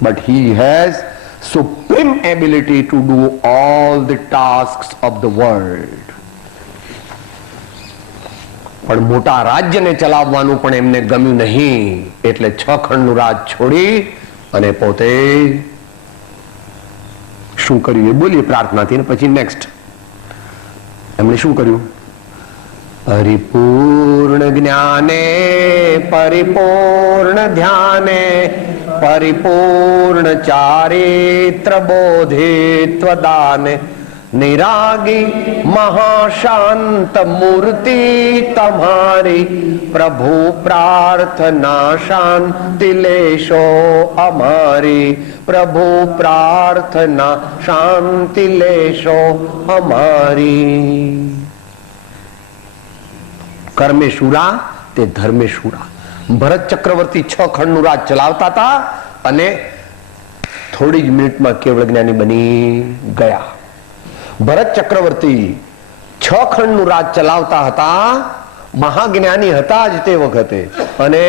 but he has supreme ability to do all the tasks of the world. પણ મોટા રાજ્યને ચલાવવાનું પણ એમને ગમ્યું નહીં, એટલે 6 ખંડનું રાજ છોડી અને પોતે શું કર્યું એ બોલીએ પ્રાર્થનાથી, પછી નેક્સ્ટ એમણે શું કર્યું? હરિપુર पूर्ण ज्ञाने परिपूर्ण ध्याने परिपूर्ण चारित्र बोधित्व दाने निरागी महाशांत मूर्ति तुम्हारी प्रभु प्रार्थना शांति लेशो हमारी प्रभु प्रार्थना शांति लेशो हमारी। कर्मे शूरा ते धर्मे शूरा। ભરત ચક્રવર્તી 6 ખંડનું રાજ ચલાવતા હતા અને થોડી જ મિનિટમાં કેવળ જ્ઞાની બની ગયા. ભરત ચક્રવર્તી 6 ખંડનું રાજ ચલાવતા હતા, મહાજ્ઞાની હતા જ તે વખતે, અને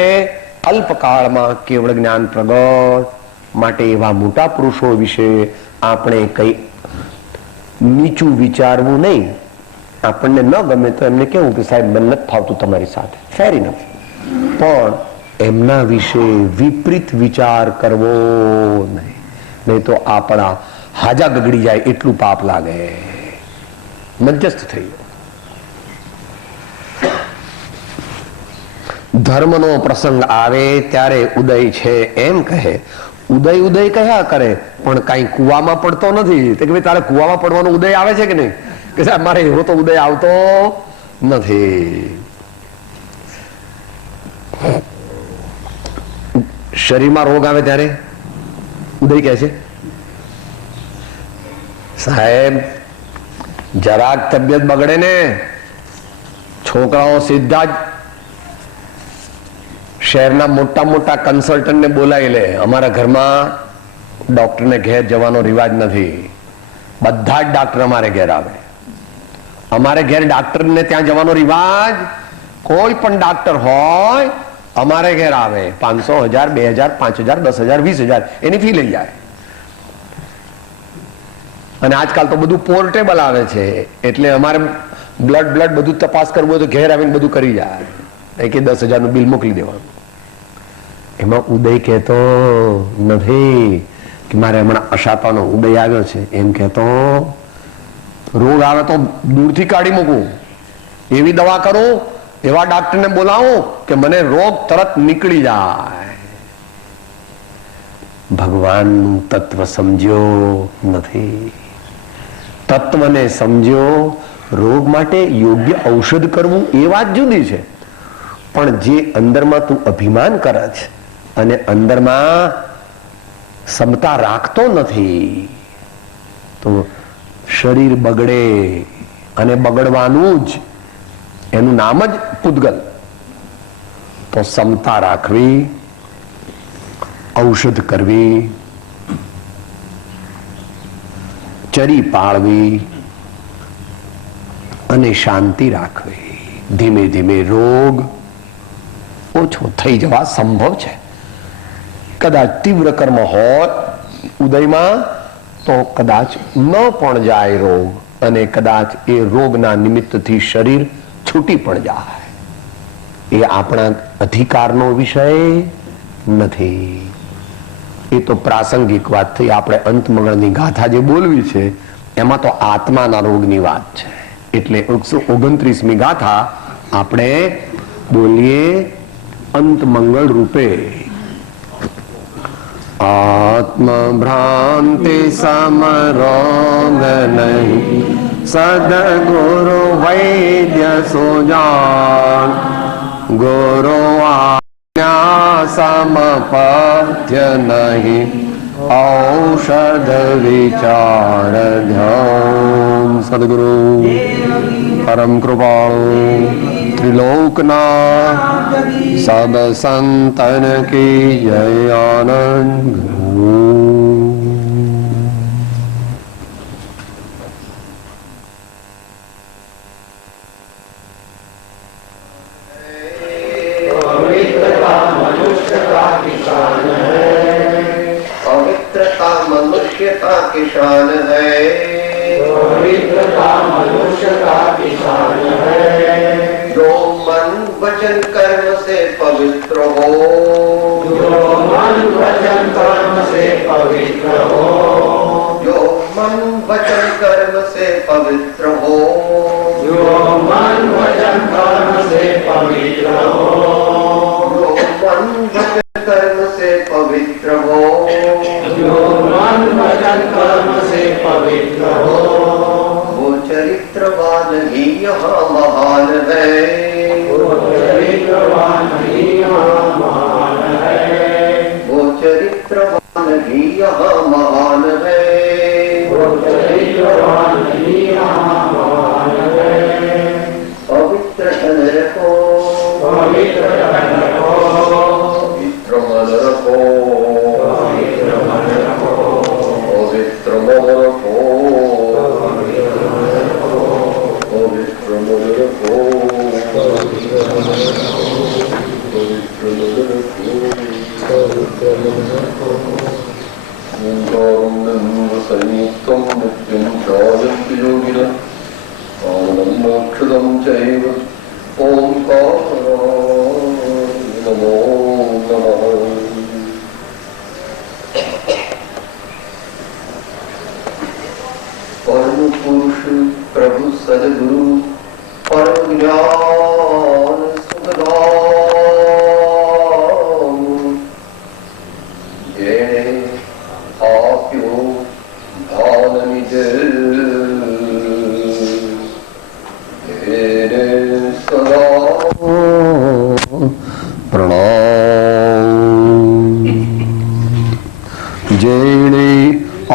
અલ્પકાળમાં કેવળ જ્ઞાન પ્રગટ. માટે એવા મોટા પુરુષો વિશે આપણે કઈ નીચું વિચારવું નહીં. આપણને ન ગમે તો એમને કેવું કે સાહેબ મને નથી ફાવતું તમારી સાથે, ફેર ઇનફ, પણ એમના વિશે વિપરીત વિચાર કરવો નહીં, નહીં તો આપણા હાજા ગગડી જાય એટલું પાપ લાગે. મધ્યસ્થ થઈ ધર્મનો પ્રસંગ આવે ત્યારે ઉદય છે એમ કહે. ઉદય ઉદય કહ્યા કરે પણ કઈ કુવામાં પડતો નથી. કે ભાઈ તારે કુવામાં પડવાનો ઉદય આવે છે કે નહીં? કે સાહેબ મારે એવો તો ઉદય આવતો નથી. શરીરમાં રોગ આવે ત્યારે ઉદય કહે છે સાહેબ જરાક તબિયત બગડે ને છોકરાઓ સીધા જ શહેરના મોટા મોટા કન્સલ્ટન્ટને બોલાવી લે. અમારા ઘરમાં ડોક્ટરને ઘેર જવાનો રિવાજ નથી, બધા જ ડાક્ટર અમારે ઘેર આવે. અમારે ઘેર ડાક્ટરને ત્યાં જવાનો રિવાજ, કોઈ પણ ડાક્ટર હોય અમારે ઘેર આવે, 500, 1000, 2000, 5000, 10000, 20000 એની ફી લઈ જાય. અને આજકાલ તો બધું પોર્ટેબલ આવે છે, એટલે અમારે બ્લડ બધું તપાસ કરવું હોય તો ઘેર આવીને બધું કરી જાય. કે 10,000 નું બિલ મોકલી દેવાનું. એમાં ઉદય કહેતો નથી કે મારે હમણાં અશાપાનો ઉદય આવ્યો છે, એમ કહેતો રોગ આવે તો દૂરથી કાઢી મૂકું, એવી દવા કરું, એવા ડાક્ટરને બોલાવું કે મને રોગ તરત નીકળી જાય. ભગવાનનું તત્વ સમજ્યો નથી. તત્વને સમજ્યો, રોગ માટે યોગ્ય ઔષધ કરવું એ વાત જુદી છે, પણ જે અંદરમાં તું અભિમાન કરે છે અને અંદરમાં ક્ષમતા રાખતો નથી તો શરીર બગડે, અને બગડવાનું જ એનું નામ જ પૂતગલ. તો ક્ષમતા રાખવી, ઔષધ કરવી, ચરી પાળવી અને શાંતિ રાખવી. ધીમે ધીમે રોગ ઓછો થઈ જવા સંભવ છે. કદાચ તીવ્ર કર્મ હોય ઉદયમાં તો કદાચ ન પણ જાય રોગ, અને કદાચ એ રોગના નિમિત્તથી શરીર છૂટી પણ જાય. એ આપણા અધિકારનો વિષય નથી. એ તો પ્રાસંગિક વાત થઈ. આપણે અંતમંગળની ગાથા જે બોલવી છે એમાં તો આત્માના રોગની વાત છે, એટલે 129મી ગાથા આપણે બોલીએ અંતમંગળ રૂપે. આત્મ ભ્રાંતિ સમરોગ નહીં, સદગુરુ વૈદ્ય સુજાન, ગુરુ આજ્ઞા સમપથ્ય નહીં, ઔષધ વિચાર ધ્યાન. સદગુરુ પરમ કૃપાળુ ત્રિલોકના સબ સંતન કી જય. આનંદ. पवित्रता मनुष्यता की शान है, पवित्रता मनुष्य का किसान है, जो मन वचन कर्म से पवित्र हो, जो मन वचन कर्म से पवित्र हो, जो मन वचन कर्म से पवित्र हो, जो मन वचन कर्म से पवित्र संयुक्तं नित्यं चायन्ति योगिनः आनन्दं मोक्षदं चैव ओंकाराय नमो नमः। परम पुरुष प्रभु सद्गुरु परम ज्ञान सुखदाम जेणे आप्यो भान निज तेरे सदा प्रणाम। जेणे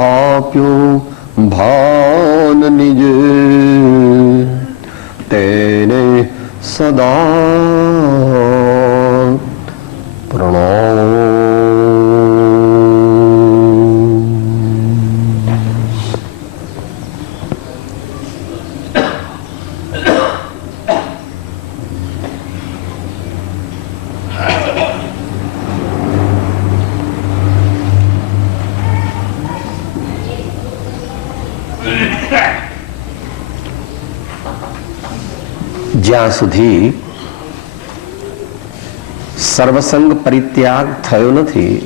आप्यो भान निज तेने सदा प्रणाम। જ્યાં સુધી સર્વસંગ પરિત્યાગ થયો નથી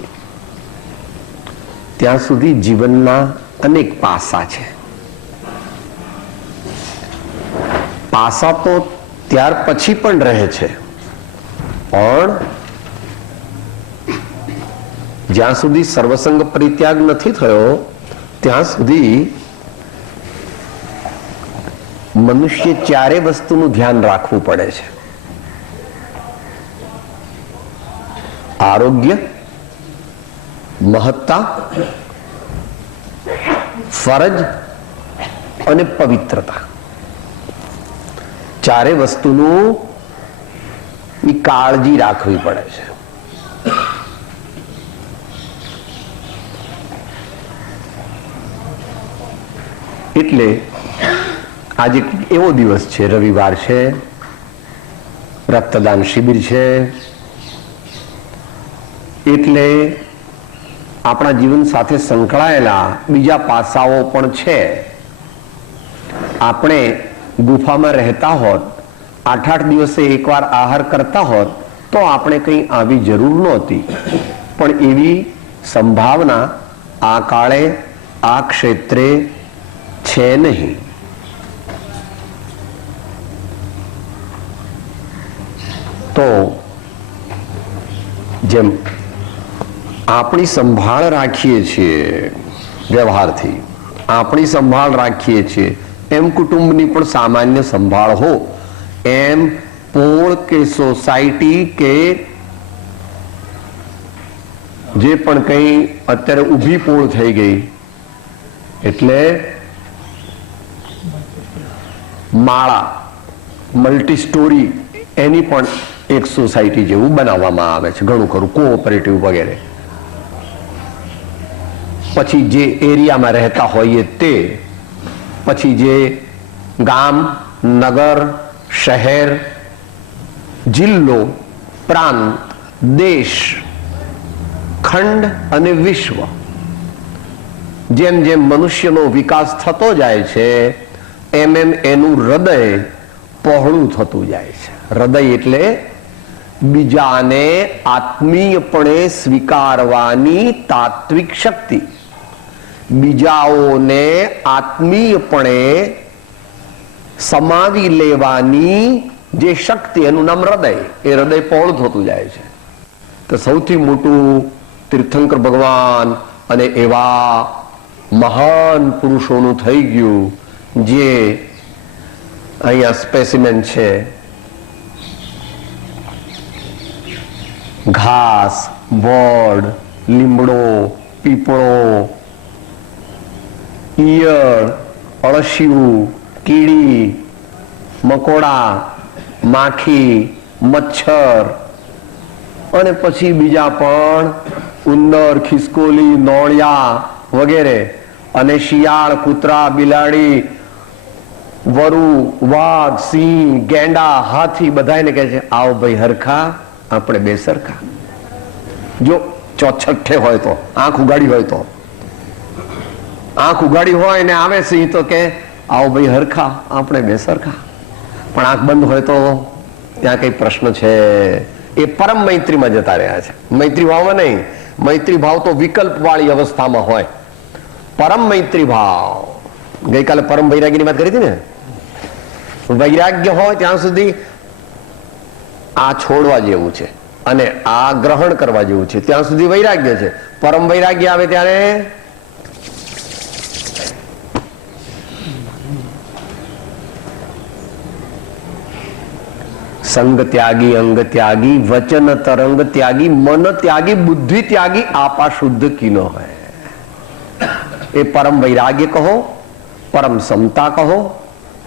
ત્યાં સુધી જીવનના અનેક પાસા છે. પાસા તો ત્યાર પછી પણ રહે છે, પણ જ્યાં સુધી સર્વસંગ પરિત્યાગ નથી થયો ત્યાં સુધી મનુષ્ય ચારે વસ્તુનું ધ્યાન રાખવું પડે છે. આરોગ્ય, મહત્તા, ફરજ અને પવિત્રતા. ચારે વસ્તુનું કાળજી રાખવી પડે છે. એટલે આજે એવો દિવસ છે, રવિવાર છે, રક્તદાન શિબિર છે, એટલે આપણા જીવન સાથે સંકળાયેલા બીજા પાસાઓ પણ છે. આપણે ગુફામાં રહેતા હોત, 8-8 દિવસે એકવાર આહાર કરતા હોત તો આપણે કંઈ આવી જરૂર નહોતી, પણ એવી સંભાવના આ કાળે આ ક્ષેત્રે છે નહીં. તો જેમ આપણી સંભાળ રાખીએ છીએ વ્યવહારથી, આપણી સંભાળ રાખીએ છીએ, એમ કુટુંબની પણ સામાન્ય સંભાળ હો, એમ પોળ કે સોસાયટી કે જે પણ કંઈ અત્યારે ઊભી પોળ થઈ ગઈ એટલે માળા, મલ્ટી સ્ટોરી, એની પણ એક સોસાયટી જેવું બનાવવામાં આવે છે, ઘણું ખરું કોઓપરેટિવ વગેરે. પછી જે એરિયામાં રહેતા હોઈએ તે, પછી જે ગામ, નગર, શહેર, જિલ્લો, પ્રાંત, દેશ, ખંડ અને વિશ્વ, જેમ જેમ મનુષ્યનો વિકાસ થતો જાય છે એમ એમ એનું હૃદય પહોળું થતું જાય છે. હૃદય એટલે બીજાને આત્મીયપણે સ્વીકારવાની તાત્વિક શક્તિ, બીજાઓને આત્મીયપણે સમાવી લેવાની જે શક્તિ, એનું નામ હૃદય. એ હૃદય પહોળું થતું જાય છે. તો સૌથી મોટું તીર્થંકર ભગવાન અને એવા મહાન પુરુષોનું થઈ ગયું જે અહીંયા સ્પેસિમેન છે. ઘાસ, વડ, લીમડો, પીપળો, ઈયળ, અળસિયું, કીડી, મકોડા, માખી, મચ્છર અને પછી બીજા પણ ઉંદર, ખિસકોલી, નોળિયા વગેરે, અને શિયાળ, કૂતરા, બિલાડી, વરુ, વાઘ, સિંહ, ગેંડા, હાથી, બધાને કહે છે આવો ભાઈ હરખા આપણે બે સરખા. જો ચોછઠ્ઠે હોય તો, આંખ ઉગાડી હોય તો, આંખ ઉગાડી હોય ને આવે સિંહ તો કે આવો ભાઈ હરખા, આપણે બે સરખા. પણ આંખ બંધ હોય તો ત્યાં કઈ પ્રશ્ન છે. એ પરમ મૈત્રીમાં જતા રહ્યા છે. મૈત્રી ભાવમાં નહીં. મૈત્રી ભાવ તો વિકલ્પ વાળી અવસ્થામાં હોય. પરમ મૈત્રી ભાવ, ગઈકાલે પરમ વૈરાગ્યની વાત કરી હતી ને. વૈરાગ્ય હોય ત્યાં સુધી આ છોડવા જેવું છે અને આ ગ્રહણ કરવા જેવું છે, ત્યાં સુધી વૈરાગ્ય છે. પરમ વૈરાગ્ય આવે ત્યારે સંગ ત્યાગી, અંગ ત્યાગી, વચન તરંગ ત્યાગી, મન ત્યાગી, બુદ્ધિ ત્યાગી, આપા શુદ્ધ કીનો હોય. એ પરમ વૈરાગ્ય કહો, પરમ સમતા કહો,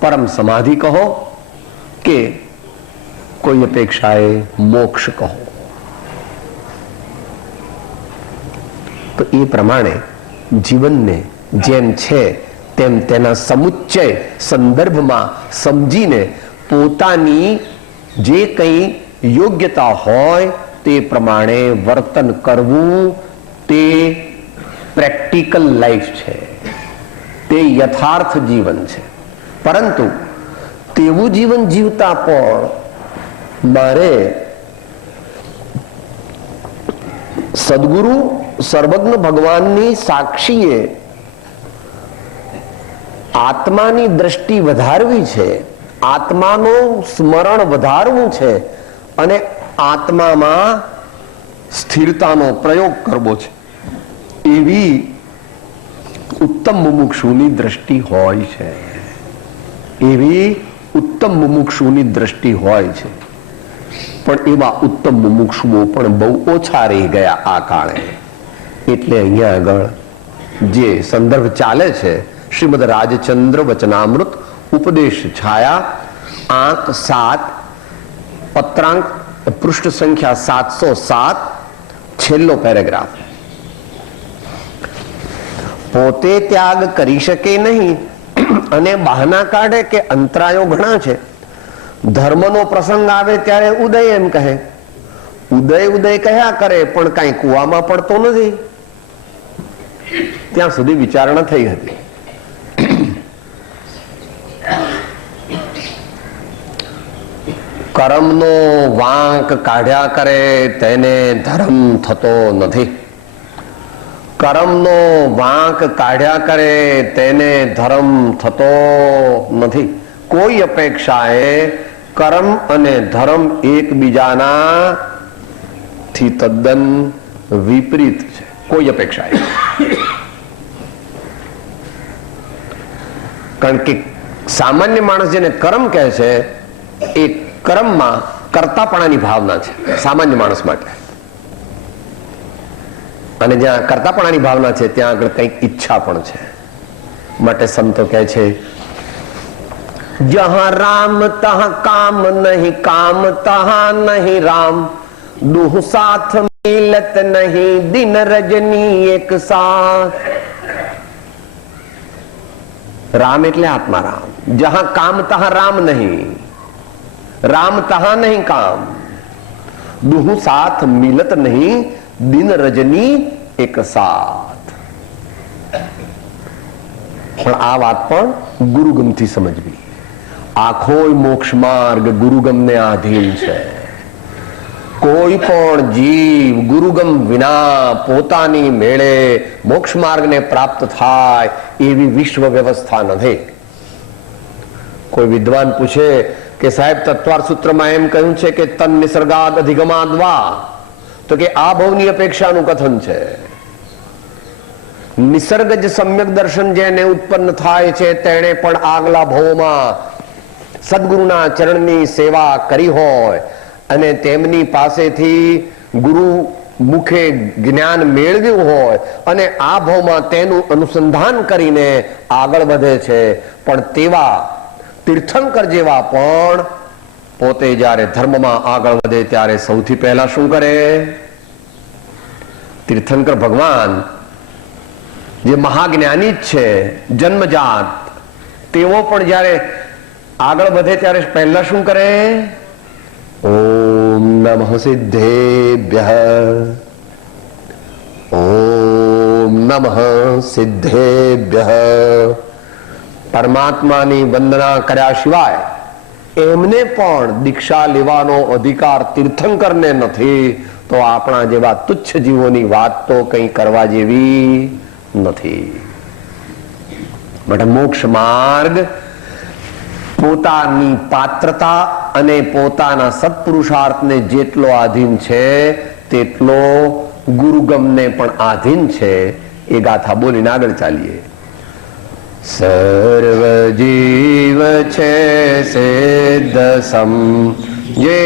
પરમ સમાધિ કહો કે કોઈ અપેક્ષાએ મોક્ષ કહો. તો એ પ્રમાણે જીવનને જેમ છે તેમ તેના સમુચ્ચય સંદર્ભમાં સમજીને પોતાની જે કંઈ યોગ્યતા હોય તે પ્રમાણે વર્તન કરવું, તે પ્રેક્ટિકલ લાઈફ છે, તે યથાર્થ જીવન છે. પરંતુ તેવું જીવન જીવતા પણ મારે સદગુરુ સર્વજ્ઞ ભગવાનની સાક્ષીએ આત્માની દ્રષ્ટિ વધારવી છે, આત્માનું સ્મરણ વધારવું છે અને આત્મામાં સ્થિરતાનો પ્રયોગ કરવો છે, એવી ઉત્તમ મુમુક્ષુની દ્રષ્ટિ હોય છે. એવી ઉત્તમ મુમુક્ષુની દ્રષ્ટિ હોય છે. પણ એવા ઉત્તમ મુમુક્ષુઓ પણ બહુ ઓછા રહી ગયા આ કાળે. એટલે અહીંયા આગળ જે સંદર્ભ ચાલે છે, શ્રીમદ રાજચંદ્ર વચનામૃત ઉપદેશ છાયા, આંક 7, પત્રાંક પૃષ્ઠ સંખ્યા 707, છેલ્લો પેરેગ્રાફ. પોતે ત્યાગ કરી શકે નહીં અને બહાના કાઢે કે અંતરાયો ઘણા છે. ધર્મનો પ્રસંગ આવે ત્યારે ઉદય એમ કહે. ઉદય ઉદય કહ્યા કરે પણ કઈ કુવામાં પડતો નથી. ત્યાં સુધી વિચારણા થઈ હતી. કર્મનો વાંક કાઢ્યા કરે તેને ધર્મ થતો નથી. કર્મનો વાંક કાઢ્યા કરે તેને ધર્મ થતો નથી. કોઈ અપેક્ષાએ કર્મ અને ધર્મ એકબીજાના થી તદ્દન વિપરીત છે. કોઈ અપેક્ષાએ. કારણ કે સામાન્ય માણસ જેને કર્મ કહે છે એ કર્મમાં કર્તાપણાની ભાવના છે સામાન્ય માણસ માટે. અને જ્યાં કર્તાપણાની ભાવના છે ત્યાં આગળ કંઈક ઈચ્છા પણ છે. માટે સંતો કહે છે, જહાં રામ તહાં કામ નહીં, કામ તહાં નહીં રામ, દુહ સાથ મિલત નહીં, દિન રજની એક સાથ. રામ એટલે આત્મારામ. જહાં કામ તહાં રામ નહીં, રામ તહાં નહીં કામ, દુહ સાથ મિલત નહીં, દિન રજની એક સાથ. પણ આ વાત પણ ગુરુગમથી સમજવી. આખો મોક્ષ માર્ગ ગુરુગમને આધીન છે. કોઈ પણ જીવ ગુરુગમ વિના પોતાની મેળે મોક્ષ માર્ગને પ્રાપ્ત થાય એવી વિશ્વ વ્યવસ્થા નથી. કોઈ વિદ્વાન પૂછે કે સાહેબ તત્વાર સૂત્રમાં એમ કહ્યું છે કે તન નિસર્ગાદ અધિગમાદ્વા, તો કે આ ભવની અપેક્ષાનું કથન છે. નિસર્ગજ સમ્યક દર્શન જેને ઉત્પન્ન થાય છે તેણે પણ આગલા ભવોમાં સદગુરુના ચરણની સેવા કરી હોય અને તેમની પાસેથી ગુરુ મુખે જ્ઞાન મેળવ્યું હોય અને આ ભવમાં તેનું અનુસંધાન કરીને આગળ વધે છે. પણ તેવા તીર્થંકર જેવા પણ પોતે જ્યારે ધર્મમાં આગળ વધે ત્યારે સૌથી પહેલા શું કરે? તીર્થંકર ભગવાન જે મહાજ્ઞાની જ છે જન્મજાત, તેઓ પણ જ્યારે આગળ વધે ત્યારે પહેલા શું કરે? ઓમ નમઃ સિદ્ધેભ્યઃ, ઓમ નમઃ સિદ્ધેભ્યઃ. પરમાત્માની વંદના કર્યા સિવાય એમને પણ દીક્ષા લેવાનો અધિકાર તીર્થંકરને નથી, તો આપણા જેવા તુચ્છ જીવોની વાત તો કંઈ કરવા જેવી નથી. માટે મોક્ષ માર્ગ પોતાની પાત્રતા અને પોતાના સત્પુરુષાર્થને જેટલો આધીન છે તેટલો ગુરુગમને પણ આધીન છે. એ ગાથા બોલીને આગળ ચાલીએ. સર્વ જીવ છે સિદ્ધ સમ, જે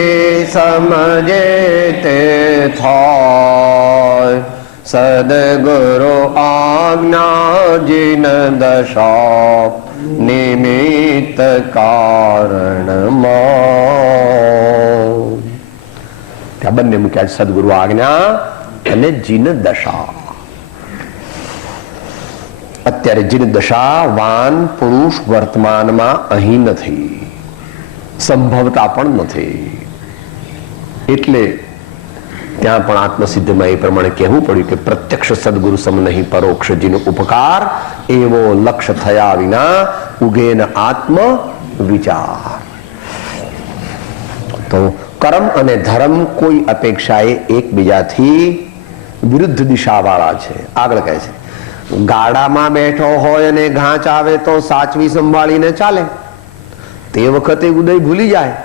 સમજે તે થાય. સદગુરુ આજ્ઞા જીન દશા, નિમિત્ત કારણમાં. ત્યાં બંને મૂક્યા, સદગુરુ આજ્ઞા અને જીન દશા. અત્યારે જીન દશા વાન પુરુષ વર્તમાનમાં અહીં નથી, સંભવતા પણ નથી. એટલે ત્યાં પણ આત્મસિદ્ધમાં એ પ્રમાણે કહેવું પડ્યું કે પ્રત્યક્ષ સદગુરુ સમ નહીં પરોક્ષ જીનો ઉપકાર, એવો લક્ષ્ય થયા વિના ઉગેન આત્મ વિચાર. તો કર્મ અને ધર્મ કોઈ અપેક્ષાએ એકબીજાથી વિરુદ્ધ દિશા વાળા છે. આગળ કહે છે, ગાડામાં બેઠો હોય અને ઘાંચ આવે તો સાચવી સંભાળીને ચાલે, તે વખતે ઉદય ભૂલી જાય.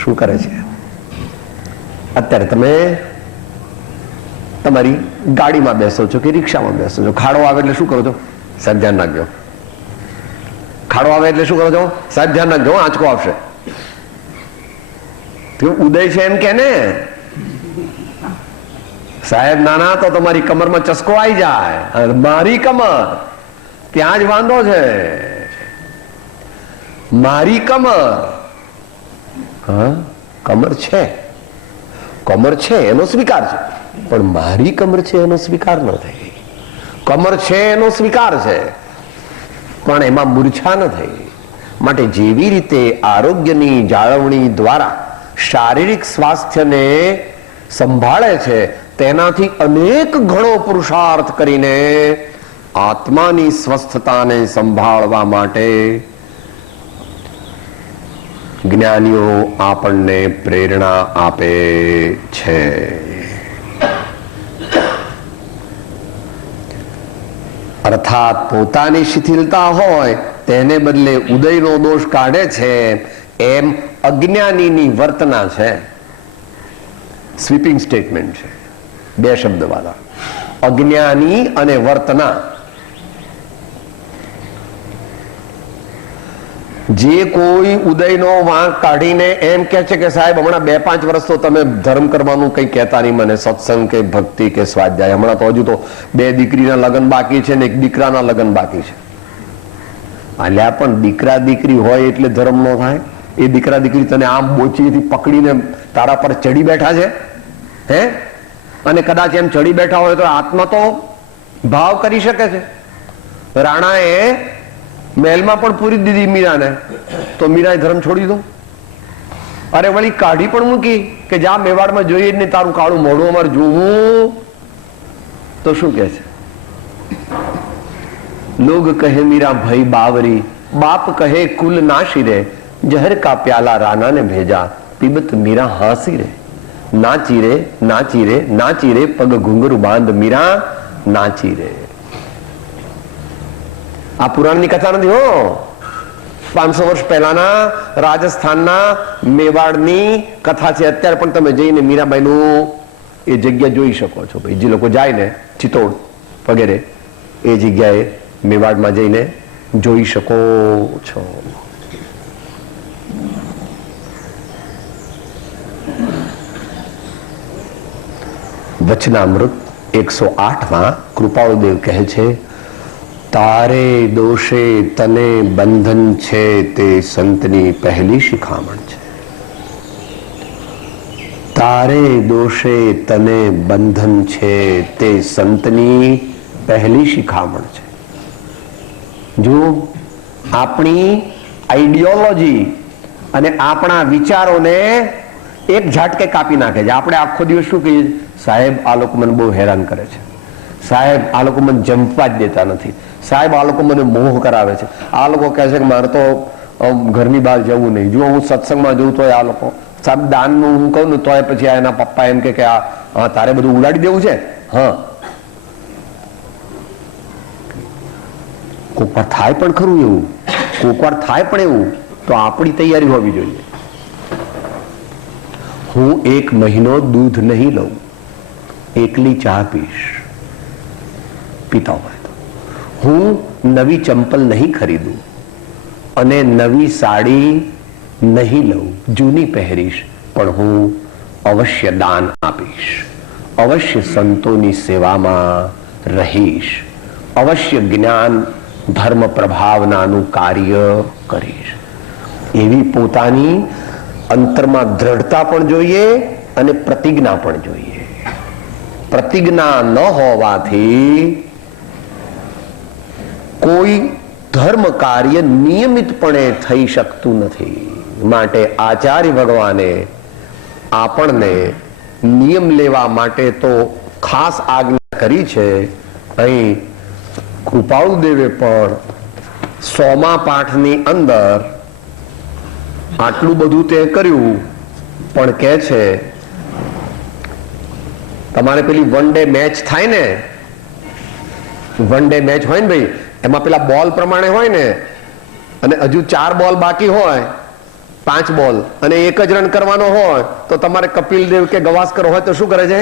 શું કરે છે? અત્યારે તમે તમારી ગાડીમાં બેસો છો કે રિક્ષામાં બેસો છો, ખાડો આવે એટલે શું કરો છો? સાહેબ ધ્યાન રાખજો. ખાડો આવે એટલે શું કરો છો? સાહેબ ધ્યાન રાખજો, આંચકો આવશે. ઉદય છે એમ કે ને સાહેબ નાના તો તમારી કમરમાં ચસ્કો આવી જાય. મારી કમર ત્યાં જ વાંધો છે. મારી કમર, હા કમર છે, કમર છે એનો સ્વીકાર છે, પણ મારી કમર છે એનો સ્વીકાર નથી. કમર છે એનો સ્વીકાર છે, પણ એમાં મૂર્છા ન થઈ. માટે જેવી રીતે આરોગ્યની જાળવણી દ્વારા શારીરિક સ્વાસ્થ્યને સંભાળે છે, તેનાથી અનેક ગણો પુરુષાર્થ કરીને આત્માની સ્વસ્થતાને સંભાળવા માટે જ્ઞાનીઓ આપણને પ્રેરણા આપે છે. અર્થાત પોતાની શિથિલતા હોય તેને બદલે ઉદયનો દોષ કાઢે છે, એમ અજ્ઞાનીની વર્તના છે. સ્વીપિંગ સ્ટેટમેન્ટ છે, બે શબ્દ વાળા, અજ્ઞાની અને વર્તના. જે કોઈ ઉદયનો વાંક કાઢીને એમ કે છે કે સાહેબ હમણાં 2-5 વર્ષ તો તમે ધર્મ કરવાનું કઈ કહેતા નહીં મને, સત્સંગ કે ભક્તિ કે સ્વાધ્યાય, હમણાં તો હજુ તો 2 દીકરીના લગ્ન બાકી છે ને 1 દીકરાના લગ્ન બાકી છે. અલ્યા પણ દીકરા દીકરી હોય એટલે ધર્મ નો થાય? એ દીકરા દીકરી તને આમ બોચીથી પકડીને તારા પર ચડી બેઠા છે, હે? અને કદાચ એમ ચડી બેઠા હોય તો આત્મા તો ભાવ કરી શકે છે. રાણાએ મહેલમાં પણ પૂરી દીધી મીરાને, તો મીરાએ ધર્મ છોડી દો. અરે વળી કાઢી પણ મૂકી કે જા મેવાડમાં જોઈએ જ નહીં તારું કાળું મોઢું અમારે જોવું. તો શું કહે છે? લોગ કહે મીરા ભઈ બાવરી, બાપ કહે કુલ ના શિરે, જહર કા પ્યાલા રાના ને ભેજા, પીબત મીરા હાંસી રે. નાચી રે નાચી રે નાચી રે, પગ ઘુંઘરું બાંધ મીરા નાચી રે. આ પુરાણની કથા નથી હો, 500 વર્ષ પહેલાના રાજસ્થાનના મેવાડની કથા છે. અત્યારે પણ તમે જઈને મીરાબાઈનું એ જગ્યા જોઈ શકો છો. ભાઈ જે લોકો જાય ને ચિત્તોડ વગેરે એ જગ્યાએ મેવાડમાં જઈને જોઈ શકો છો. વચનામૃત 108માં કૃપાળુદેવ કહે છે, તારે દોષે તને બંધન છે તે સંતની પહેલી શિખામણ છે. તારે દોષે તને બંધન છે તે સંતની પહેલી શિખામણ છે. જો આપણી આઈડિયોલોજી અને આપણા વિચારોને એક ઝાટકે કાપી નાખે છે. આપણે આખો દિવસ શું કહીએ, સાહેબ આ લોકો મને બહુ હેરાન કરે છે, સાહેબ આ લોકો મને જમવા જ દેતા નથી, સાહેબ આ લોકો મને મોહ કરાવે છે, આ લોકો કહે છે કે મારે તો ઘરની બહાર જવું નહીં. જો હું સત્સંગમાં જઉં તો આ લોકો સાહેબ દાનનું હું કહું ને તોય પછી એના પપ્પા એમ કે આ તારે બધું ઉડાડી દેવું છે. હા, કોક વાર થાય પણ ખરું એવું, કોક વાર થાય પણ એવું, તો આપણી તૈયારી હોવી જોઈએ. હું 1 મહિનો દૂધ નહીં લઉં, એકલી ચા પીશ, પીતા હોય તો. હું નવી ચંપલ નહીં ખરીદું અને નવી સાડી નહીં લઉં, જૂની પહેરીશ, પણ હું અવશ્ય દાન આપીશ, અવશ્ય સંતોની સેવામાં રહીશ, અવશ્ય જ્ઞાન ધર્મ પ્રભાવનાનું કાર્ય કરીશ. એવી પોતાની અંતરમાં દ્રઢતા પણ જોઈએ અને પ્રતિજ્ઞા પણ જોઈએ. પ્રતિજ્ઞા ન હોવાથી કોઈ ધર્મ કાર્ય નિયમિતપણે થઈ શકતું નથી. માટે આચાર્ય ભગવાને આપણને નિયમ લેવા માટે તો ખાસ આજ્ઞા કરી છે. અહીં કૃપાળુ દેવે પણ 100મા પાઠની અંદર આટલું બધું તે કર્યું, પણ કહે છે તમારે પેલી વન ડે મેચ થાય ને, વન ડે મેચ હોય ને ભાઈ, એમાં પેલા બોલ પ્રમાણે હોય ને, અને હજુ 4 બોલ બાકી હોય, 5 બોલ, અને 1 જ રન કરવાનો હોય, તો તમારે કપિલ દેવ કે ગવાસ્કર હોય તો શું કરે છે,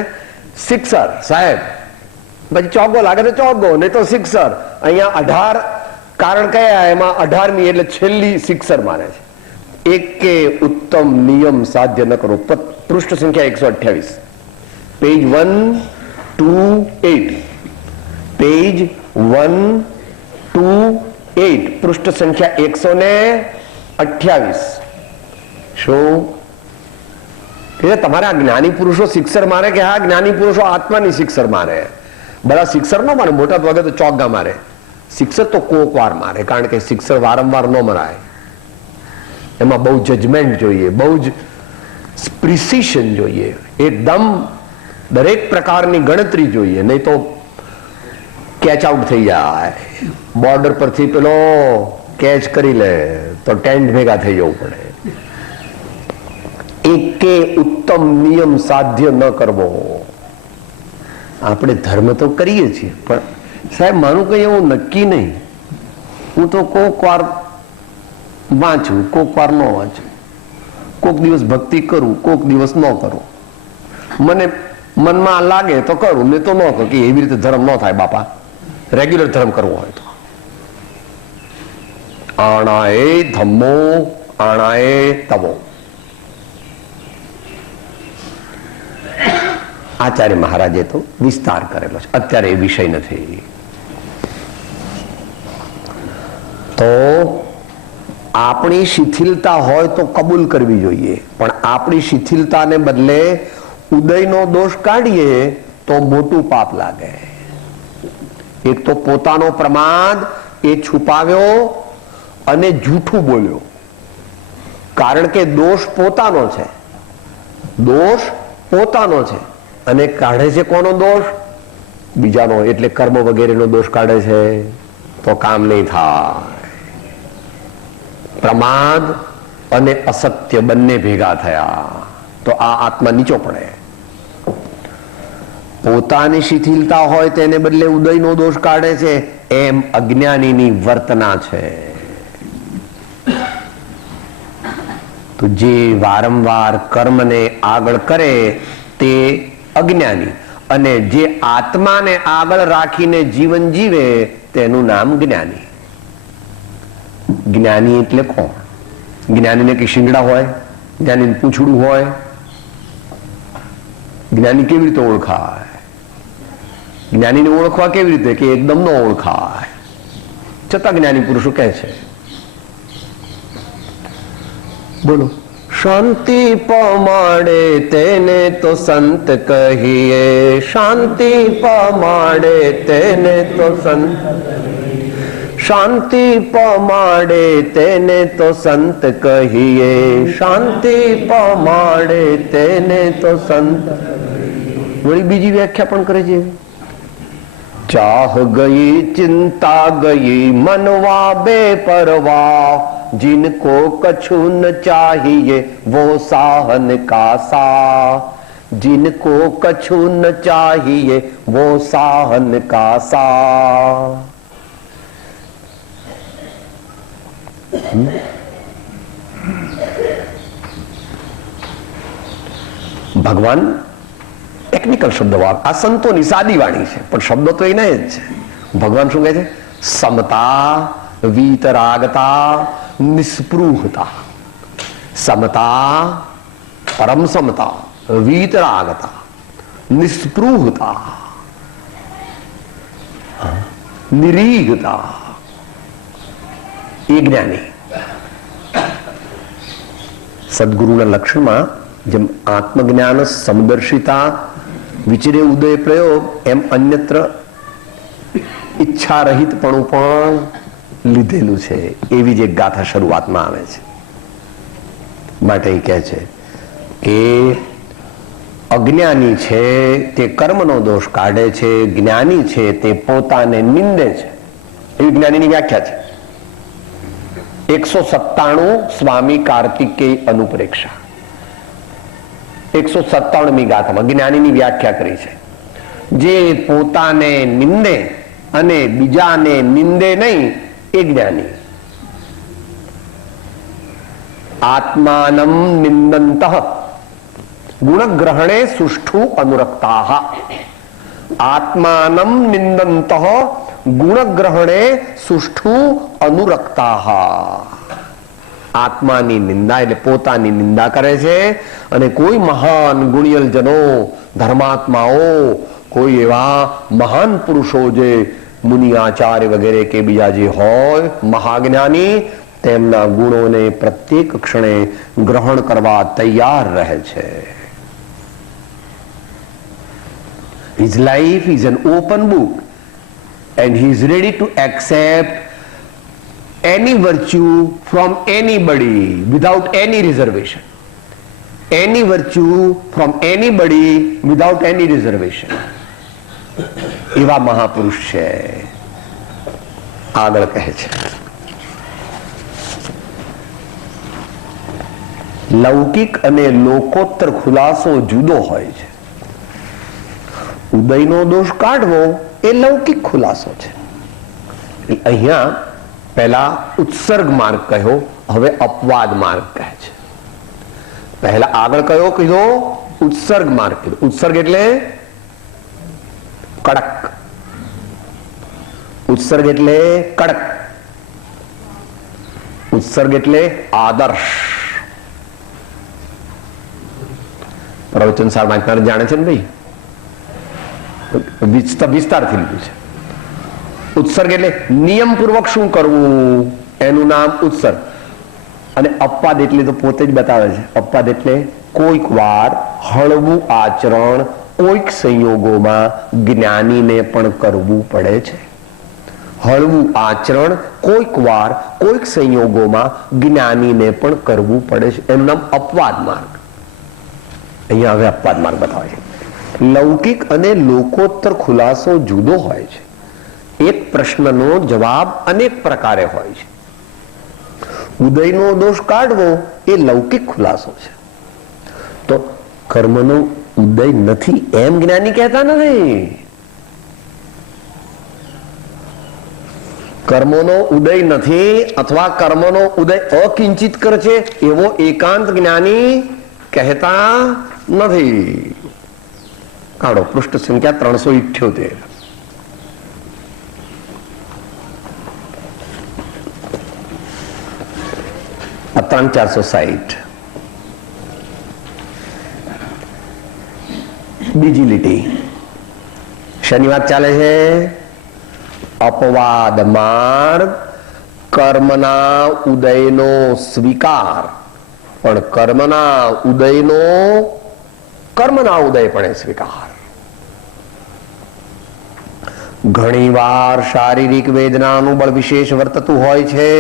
સિક્સર સાહેબ, પછી ચોગ્ગો લાગે તો ચોગ્ગો, નહીં તો સિક્સર. અહીંયા 18 કારણ કયા, એમાં 18મી એટલે છેલ્લી સિક્સર મારે છે. એકે ઉત્તમ નિયમ સાધ્ય ન કરો. પૃષ્ઠ સંખ્યા 128, પેજ 128, પેજ 128, પૃષ્ઠ સંખ્યા 128. શું કે તમારે આ જ્ઞાની પુરુષો સિક્સર મારે કે હા જ્ઞાની પુરુષો આત્માની સિક્સર મારે? બધા સિક્સર ન મારે, મોટા ભાગે તો ચોગ્ગા મારે. સિક્સર તો કોક વાર મારે, કારણ કે સિક્સર વારંવાર ન મરાય. એમાં બહુ જજમેન્ટ જોઈએ, બહુ જ પ્રિસિશન જોઈએ, એકદમ દરેક પ્રકારની ગણતરી જોઈએ, નહીં તો કેચ આઉટ થઈ જાય. બોર્ડર પરથી પેલો કેચ કરી લે તો ટેન્ટ ભેગા થઈ જવું પડે. એકે ઉત્તમ નિયમ સાધ્ય ન કરવો. આપણે ધર્મ તો કરીએ છીએ, પણ સાહેબ મારું કઈ એવું નક્કી નહીં. હું તો કોક વાર વાંચું, કોક વાર ન વાંચું, કોક દિવસ ભક્તિ કરું, કોક દિવસ ન કરું. મને મનમાં લાગે તો કરું, નહીં તો ન કરું. કે એવી રીતે ધર્મ ન થાય બાપા. રેગ્યુલર ધર્મ કરવો હોય તો આણાએ ધમ્મો આણાએ તમો. આચાર્ય મહારાજે તો વિસ્તાર કરેલો છે, અત્યારે એ વિષય નથી. તો આપણી શિથિલતા હોય તો કબૂલ કરવી જોઈએ, પણ આપણી શિથિલતાને બદલે ઉદયનો દોષ કાઢીએ તો મોટું પાપ લાગે. એક તો પોતાનો પ્રમાદ એ છુપાવ્યો અને જૂઠું બોલ્યો, કારણ કે દોષ પોતાનો છે, દોષ પોતાનો છે, અને કાઢે છે કોનો દોષ? બીજાનો. એટલે કર્મ વગેરેનો દોષ કાઢે છે તો કામ નહીં થાય. પ્રમાદ અને અસત્ય બંને ભેગા થયા તો આ આત્મા નીચો પડે. પોતાની શિથિલતા હોય તેને બદલે ઉદયનો દોષ કાઢે છે, એમ અજ્ઞાનીની વર્તના છે. તો જે વારંવાર કર્મને આગળ કરે તે અજ્ઞાની, અને જે આત્માને આગળ રાખીને જીવન જીવે તેનું નામ જ્ઞાની. જ્ઞાની એટલે કોણ? જ્ઞાનીને કે શિંગડા હોય, જ્ઞાનીને પૂંછડું હોય? જ્ઞાની કેવી રીતે ઓળખાય? જ્ઞાનીને ઓળખવા કેવી રીતે? કે એકદમ ન ઓળખાય. છતાં જ્ઞાની પુરુષો કહે છે, બોલો, શાંતિ પમાડે તેને તો સંત કહીએ, શાંતિ પમાડે તેને તો સંત, શાંતિ પમાડે તેને તો સંત કહીએ, શાંતિ પમાડે તેને તો સંત. વળી બીજી વ્યાખ્યા પણ કરે છે, ચાહ ગઈ ચિંતા ગઈ મનવા બેપરવા, जिनको कछु न चाहिए वो साहन का सा, जिनको कछु न चाहिए वो साहन का सा. ભગવાન ટેકનિકલ શબ્દ આ સંતોની સાદી વાણી છે, પણ શબ્દો તો એના જ છે. ભગવાન શું કહે છે? સમતા, વીતરાગતા, નિસ્પૃહતા. સમતા, પરમ સમતા, વીતરાગતા, નિસ્પૃહતા, નિરીહતા, એ જ્ઞાની. સદગુરુના લક્ષણમાં જેમ આત્મજ્ઞાન, સમદર્શિતા, વિચરે ઉદય પ્રયોગ, એમ અન્યત્ર ઈચ્છા રહિતપણું પણ લીધેલું છે. એવી જ એક ગાથા શરૂઆતમાં આવે છે. માટે એ કહે છે કે અજ્ઞાની છે તે કર્મનો દોષ કાઢે છે, જ્ઞાની છે તે પોતાને નિંદે છે. એવી જ્ઞાનીની વ્યાખ્યા છે. 197 સ્વામી કાર્તિકેય અનુપ્રેક્ષા, 197મી ગાથામાં જ્ઞાનીની વ્યાખ્યા કરી છે. જે પોતાને નિંદે અને બીજાને નિંદે નહીં, એ જ્ઞાની. આત્માનમ નિંદંતઃ ગુણગ્રહણે સુષ્ઠુ અનુરક્તાઃ. આત્માનમ નિંદંતઃ ગુણગ્રહણે સુષ્ઠુ અનુરક્તાઃ. આત્માની નિંદા એટલે પોતાની નિંદા કરે છે, અને કોઈ મહાન ગુણિયલજનો, ધર્માત્માઓ, કોઈ એવા મહાન પુરુષો જે મુનિ, આચાર્ય વગેરે કે બીજા જે હોય મહાજ્ઞાની, તેમના ગુણોને પ્રત્યેક ક્ષણે ગ્રહણ કરવા તૈયાર રહે છે. His life is an open book and he is ready to accept any virtue from anybody without any reservation. Any virtue from anybody without any reservation. એવા મહાપુરુષ છે. આગળ કહે છે, લૌકિક અને લોકોત્તર ખુલાસો જુદો હોય છે. ઉદયનો દોષ કાઢવો એ લૌકિક ખુલાસો છે. અહીંયા પહેલા ઉત્સર્ગ માર્ગ કહ્યો, હવે અપવાદ માર્ગ કહે છે. પહેલા આગળ કીધો ઉત્સર્ગ માર્ગ કીધો. ઉત્સર્ગ એટલે કડક, ઉત્સર્ગ એટલે કડક, ઉત્સર્ગ એટલે આદર્શ. પ્રવચન સાર વાંચનાર જાણે છે ને ભાઈ, વિસ્તારથી લીધું છે. ઉત્સર્ગ એટલે નિયમપૂર્વક શું કરવું, એનું નામ ઉત્સર્ગ. અને અપવાદ એટલે તો પોતે જ બતાવે છે. અપવાદ એટલે કોઈક વાર હળવું આચરણ કોઈક સંયોગોમાં જ્ઞાનીને પણ કરવું પડે છે. હળવું આચરણ કોઈક વાર કોઈક સંયોગોમાં જ્ઞાનીને પણ કરવું પડે છે. એનું નામ અપવાદ માર્ગ. અહીંયા હવે અપવાદ માર્ગ બતાવે છે. લૌકિક અને લોકોત્તર ખુલાસો જુદો હોય છે. એક પ્રશ્નનો જવાબ અનેક પ્રકારે હોય છે. ઉદયનો દોષ કાઢવો એ લૌકિક ખુલાસો છે. તો કર્મનો ઉદય નથી એમ જ્ઞાની કહેતા નથી. કર્મોનો ઉદય નથી અથવા કર્મનો ઉદય અકિંચિત કરે છે એવો એકાંત જ્ઞાની કહેતા નથી. કાઢો પૃષ્ઠ સંખ્યા 378. 3460. બીજી લીટી શેની વાત ચાલે છે? અપવાદ માર્ગ કર્મના ઉદયનો સ્વીકાર, પણ કર્મના ઉદય પણ સ્વીકાર. ઘણીવાર શારીરિક વેદનાનું બળ વિશેષ વર્તતું હોય છે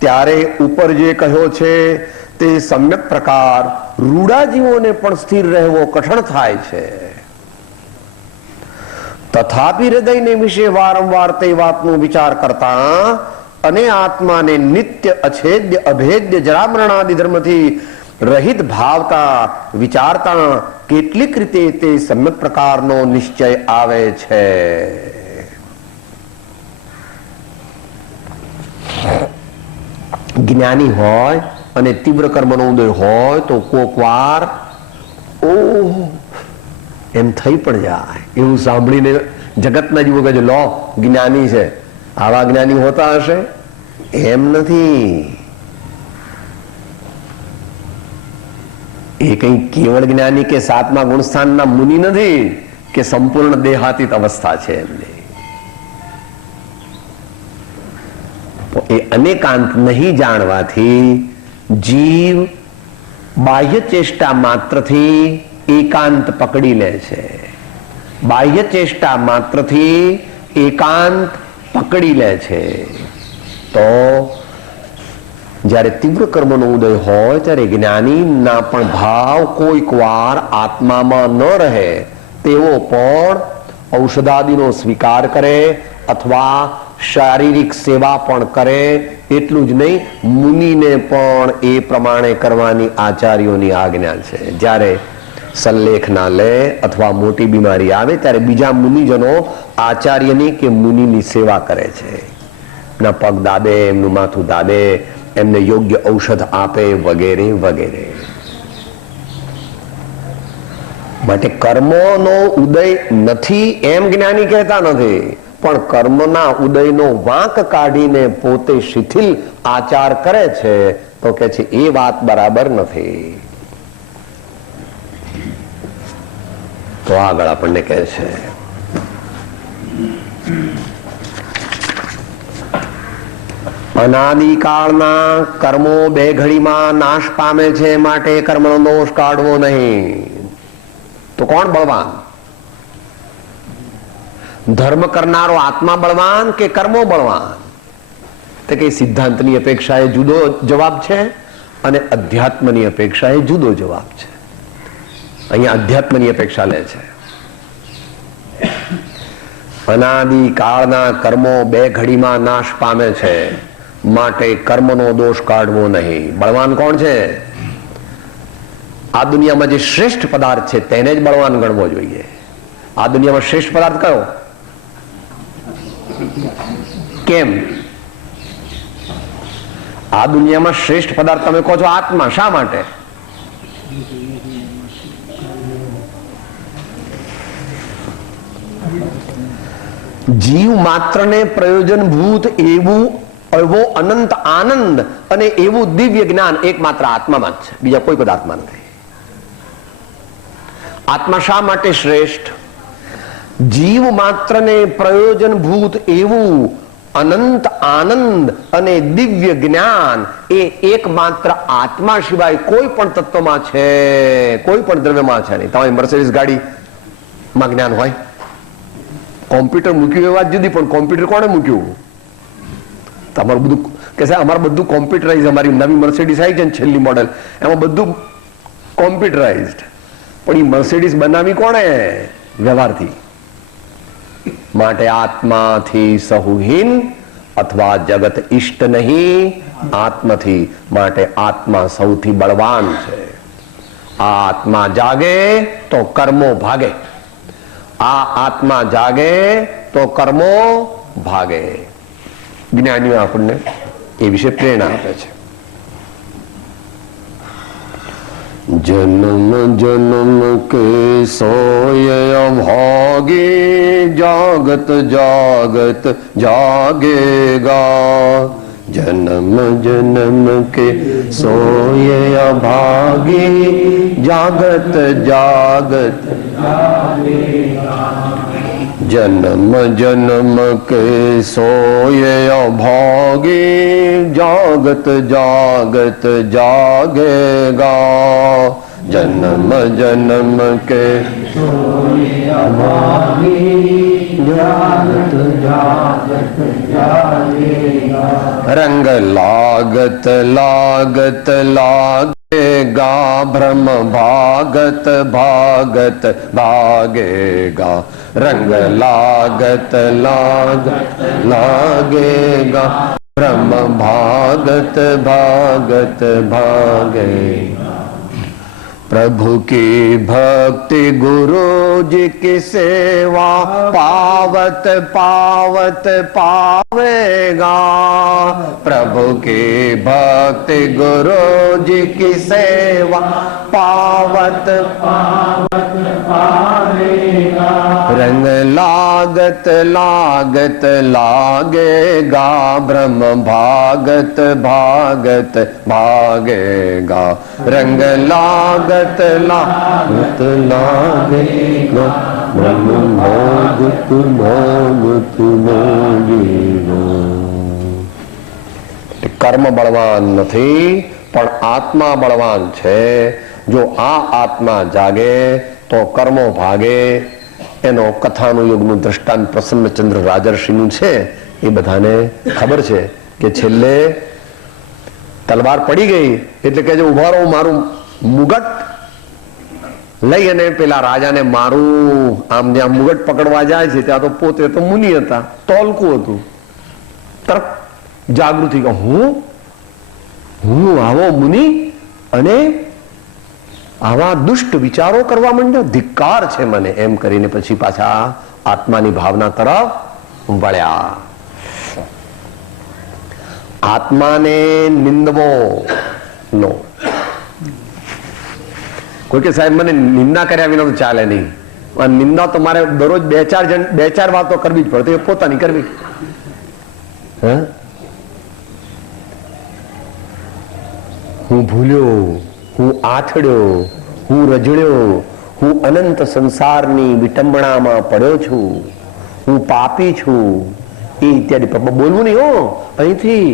ત્યારે ઉપર જે કહ્યો છે તે સમ્યક પ્રકાર રૂડા જીવોને પણ સ્થિર રહેવો કઠણ થાય છે. તથાપિ હૃદયને વિશે વારંવાર તે વાતનો વિચાર કરતા અને આત્માને નિત્ય અછેદ્ય અભેદ્ય જરામરણાદિ ધર્મથી રહિત ભાવતા વિચારતા કેટલીક રીતે તે સમ્યક પ્રકારનો નિશ્ચય આવે છે. જ્ઞાની હોય અને તીવ્ર કર્મનો ઉદય હોય તો કોક વાર એમ થઈ પણ જાય. એવું સાંભળીને જગતના જીવો કહે લો જ્ઞાની છે, આવા જ્ઞાની હોતા હશે? એમ નથી. એ કઈ કેવળ જ્ઞાની કે સાતમા ગુણસ્થાનના મુનિ નથી કે સંપૂર્ણ દેહાતીત અવસ્થા છે એમની. એ અનેકાંત નહીં જાણવાથી જીવ બાહ્ય ચેષ્ટા માત્રથી એકાંત પકડી લે છે. બાહ્ય ચેષ્ટા માત્રથી એકાંત પકડી લે છે. તો જ્યારે તીવ્ર કર્મનો ઉદય હોય ત્યારે જ્ઞાનીના પણ ભાવ કોઈક વાર આત્મામાં ન રહે તેવો પણ ઔષધાદિનો સ્વીકાર કરે અથવા શારીરિક સેવા પણ કરે. એટલું જ નહીં, મુનિને પણ એ પ્રમાણે કરવાની આચાર્યોની આજ્ઞા છે. જ્યારે સલ્લેખ ના લે અથવા મોટી બીમારી આવે ત્યારે બીજા મુનિજનો આચાર્યની કે મુનિની સેવા કરે છે. એમના પગ દાબે, એમનું માથું દાબે, એમને યોગ્ય ઔષધ આપે વગેરે વગેરે. માટે કર્મોનો ઉદય નથી એમ જ્ઞાની કહેતા નથી, પણ કર્મના ઉદયનો વાંક કાઢીને પોતે શિથિલ આચાર કરે છે તો કે છે એ વાત બરાબર નથી. તો આગળ આપણને કહે છે અનાદિકાળના કર્મો બે ઘડીમાં નાશ પામે છે, માટે કર્મનો દોષ કાઢવો નહીં. તો કોણ બળવાન? ધર્મ કરનારો આત્મા બળવાન કે કર્મો બળવાન? તો કે સિદ્ધાંતની અપેક્ષાએ જુદો જવાબ છે અને અધ્યાત્મની અપેક્ષાએ જુદો જવાબ છે. અહીંયા અધ્યાત્મની અપેક્ષા લે છે. અનાદિકાળના કર્મો બે ઘડીમાં નાશ પામે છે, માટે કર્મનો દોષ કાઢવો નહીં. બળવાન કોણ છે? આ દુનિયામાં જે શ્રેષ્ઠ પદાર્થ છે તેને જ બળવાન ગણવો જોઈએ. આ દુનિયામાં શ્રેષ્ઠ પદાર્થ કયો? કેમ? આ દુનિયામાં શ્રેષ્ઠ પદાર્થ તમે કહો છો આત્મા. શા માટે? જીવ માત્રને પ્રયોજનભૂત એવો અનંત આનંદ અને એવું દિવ્ય જ્ઞાન એકમાત્ર આત્મામાં જ છે, બીજા કોઈ પદાર્થમાં નથી. આત્મા શા માટે શ્રેષ્ઠ? જીવ માત્રને પ્રયોજનભૂત એવું અનંત આનંદ અને દિવ્ય જ્ઞાન એ એકમાત્ર આત્મા સિવાય કોઈ પણ તત્વમાં છે, કોઈ પણ દ્રવ્યમાં છે નહીં. તમારી મર્સિડીઝ ગાડીમાં જ્ઞાન હોય? કોમ્પ્યુટર મૂક્યું એ વાત જુદી, પણ કોમ્પ્યુટર કોણે મૂક્યું? તમારું બધું કે સાહેબ અમારું બધું કોમ્પ્યુટરાઇઝ, અમારી નવી મર્સિડીઝ આવી છે ને છેલ્લી મોડેલ, એમાં બધું કોમ્પ્યુટરાઇઝડ. પણ એ મર્સિડીઝ બનાવી કોણે? વ્યવહારથી. માટે આત્માથી સહુહીન અથવા જગત ઇષ્ટ નહીં, આત્માથી. માટે આત્મા સૌથી બળવાન છે. આ આત્મા જાગે તો કર્મો ભાગે. આ આત્મા જાગે તો કર્મો ભાગે. જ્ઞાનીઓ આપણને એ વિશે પ્રેરણા આપે છે. જન્મ જન્મ કે સોય અભાગે, જાગત જાગત જાગેગા. જન્મ જન્મ કે સોય અભાગે, જાગત જાગત જન્મ જન્મ કે સોય અભાગે, જાગત જાગત જાગેગા. जन्म जन्म के रंग लागत लागत लागेगा भ्रम भागत भागत भागेगा रंग लागत लागत लागेगा भ्रम भागत भागत भागेगा। प्रभु की भक्ति गुरु जी की सेवा पावत पावत पावेगा। प्रभु की भक्ति गुरु जी की सेवा पावत पावत पावेगा। रंग लागत लागत लागेगा ब्रह्म भागत भागत भागेगा। रंग लागत लागत लागेगा ब्रह्म भागत भागत भागेगा। કર્મ બળવાન નથી પણ આત્મા બળવાન છે. જો આ આત્મા જાગે તો કર્મો ભાગે. એનો કથાનું યુગનું દ્રષ્ટાંત પ્રસન્નચંદ્ર રાજર્ષિનું છે. એ બધાને ખબર છે કે છેલ્લે તલવાર પડી ગઈ એટલે કે જે ઉભા રહો મારું મુગટ લઈ અને પેલા રાજાને મારું આમ જ્યાં મુગટ પકડવા જાય છે ત્યાં તો પોતે તો મુનિ હતા, તોલકું હતું. તરત જાગૃતિ કે હું આવો મુનિ અને આવા દુષ્ટ વિચારો કરવા માંડ્યો, ધિક્કાર છે મને, એમ કરીને પછી પાછા આત્માની ભાવના તરફ વળ્યા. આત્માને નિંદવો નો. કોઈ કે સાહેબ મને નિંદા કર્યા વિના તો ચાલે નહીં. નિંદા તો મારે દરરોજ બે ચાર વાતો કરવી જ પડે, તો એ પોતાની કરવી. હું ભૂલ્યો, હું આથડ્યો, હું રજડ્યો, હું અનંત સંસારની વિટંબણામાં પડ્યો છું, હું પાપી છું, એ ઇત્યાદિ. બોલવું નહીં હો, અહીંથી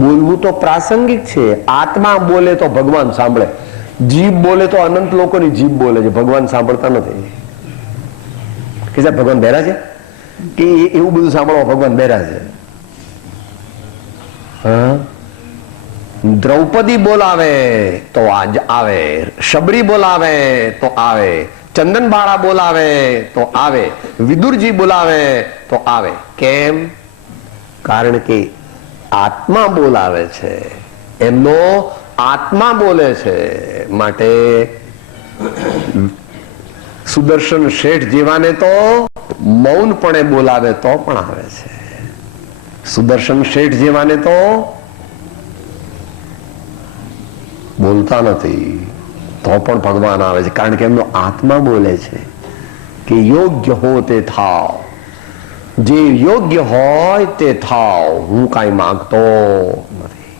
બોલવું તો પ્રાસંગિક છે. આત્મા બોલે તો ભગવાન સાંભળે, જીભ બોલે તો અનંત લોકોની જીભ બોલે છે, ભગવાન સાંભળતા નથી. કે સાહેબ ભગવાન બહેરા છે કે એવું બધું સાંભળવા ભગવાન બહેરા છે? હા, દ્રૌપદી બોલાવે તો આજ આવે, શબરી બોલાવે તો આવે, ચંદન બાળા બોલાવે તો આવે, વિદુરજી બોલાવે તો આવે. કેમ? કારણ કે આત્મા બોલાવે છે, એમનો આત્મા બોલે છે. માટે સુદર્શન શેઠ જેવાને તો મૌનપણે બોલાવે તો પણ આવે છે. સુદર્શન શેઠ જેવાને તો બોલતા નથી તો પણ ભગવાન આવે છે. કારણ કે એમનો આત્મા બોલે છે કે યોગ્ય હો તે થાવ, જે યોગ્ય હોય તે થાવ, હું કાંઈ માંગતો નથી.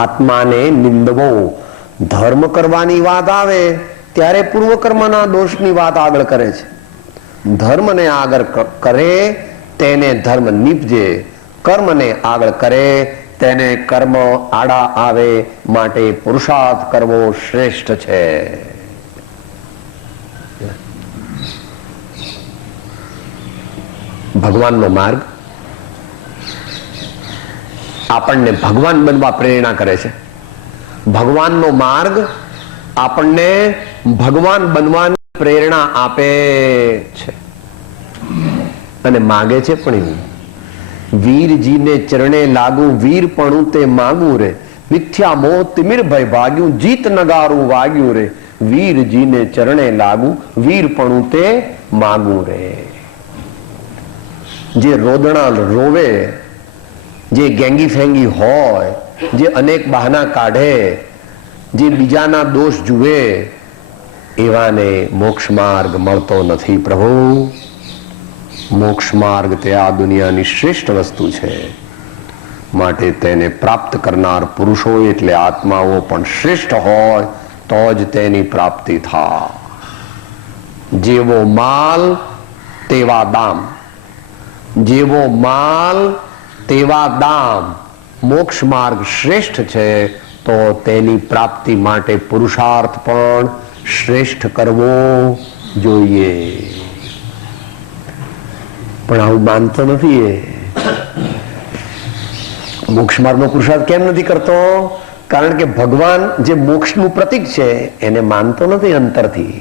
આત્માને નિંદવો. ધર્મ કરવાની વાત આવે ત્યારે પૂર્વકર્મના દોષની વાત આગળ કરે છે. ધર્મને આગળ કરે તેને ધર્મ નીપજે, કર્મને આગળ કરે તેને કર્મ આડા આવે. માટે પુરુષાર્થ કરવો શ્રેષ્ઠ છે. ભગવાનનો માર્ગ આપણને ભગવાન બનવા પ્રેરણા કરે છે. ભગવાનનો માર્ગ આપણને ભગવાન બનવાની પ્રેરણા આપે છે અને માગે છે પણ એવું. વીરજીને ચરણે લાગુ વીરપણું તે માગું રે, મિથ્યા મોહ તિમિર ભય ભાગ્યું, જીત નગારું વાગ્યું રે. વીરજીને ચરણે લાગુ વીરપણું તે માગું રે. જે રોદણા રોવે, જે ગેંગી ફેંગી હોય, જે અનેક બહાના કાઢે, જે બીજાના દોષ જુએ, એવાને મોક્ષ માર્ગ મળતો નથી. પ્રભુ, મોક્ષ માર્ગ તે આ દુનિયાની શ્રેષ્ઠ વસ્તુ છે. માટે તેને પ્રાપ્ત કરનાર પુરુષો એટલે આત્માઓ પણ શ્રેષ્ઠ હોય તો જ તેની પ્રાપ્તિ થાય. જેવો માલ તેવા દામ, જેવો માલ તેવા દામ. મોક્ષ માર્ગ શ્રેષ્ઠ છે તો તેની પ્રાપ્તિ માટે પુરુષાર્થ પણ શ્રેષ્ઠ કરવો જોઈએ. પણ આવું માનતો નથી. એ મોક્ષ માર્ગનો પુરુષાર્થ કેમ નથી કરતો? કારણ કે ભગવાન જે મોક્ષનું પ્રતીક છે એને માનતો નથી અંતરથી.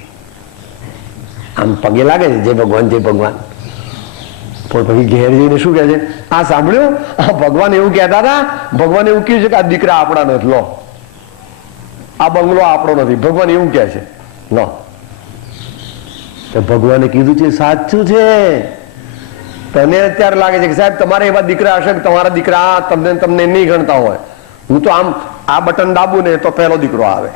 આમ પગે લાગે છે જય ભગવાન જય ભગવાન, પણ પછી ઘેર જઈને શું કહે છે? આ સાંભળ્યું, આ ભગવાન એવું કહેતા હતા, ભગવાન એવું કહ્યું છે કે આ દીકરા આપણા નથી, લો આ બંગલો આપણો નથી, ભગવાન એવું કહે છે, લો. તો ભગવાને કીધું છે સાચું છે. તને અત્યારે લાગે છે કે સાહેબ તમારે એવા દીકરા હશે કે તમારા દીકરા તમને નહીં ગણતા હોય. હું તો આમ આ બટન દાબું ને તો પહેલો દીકરો આવે,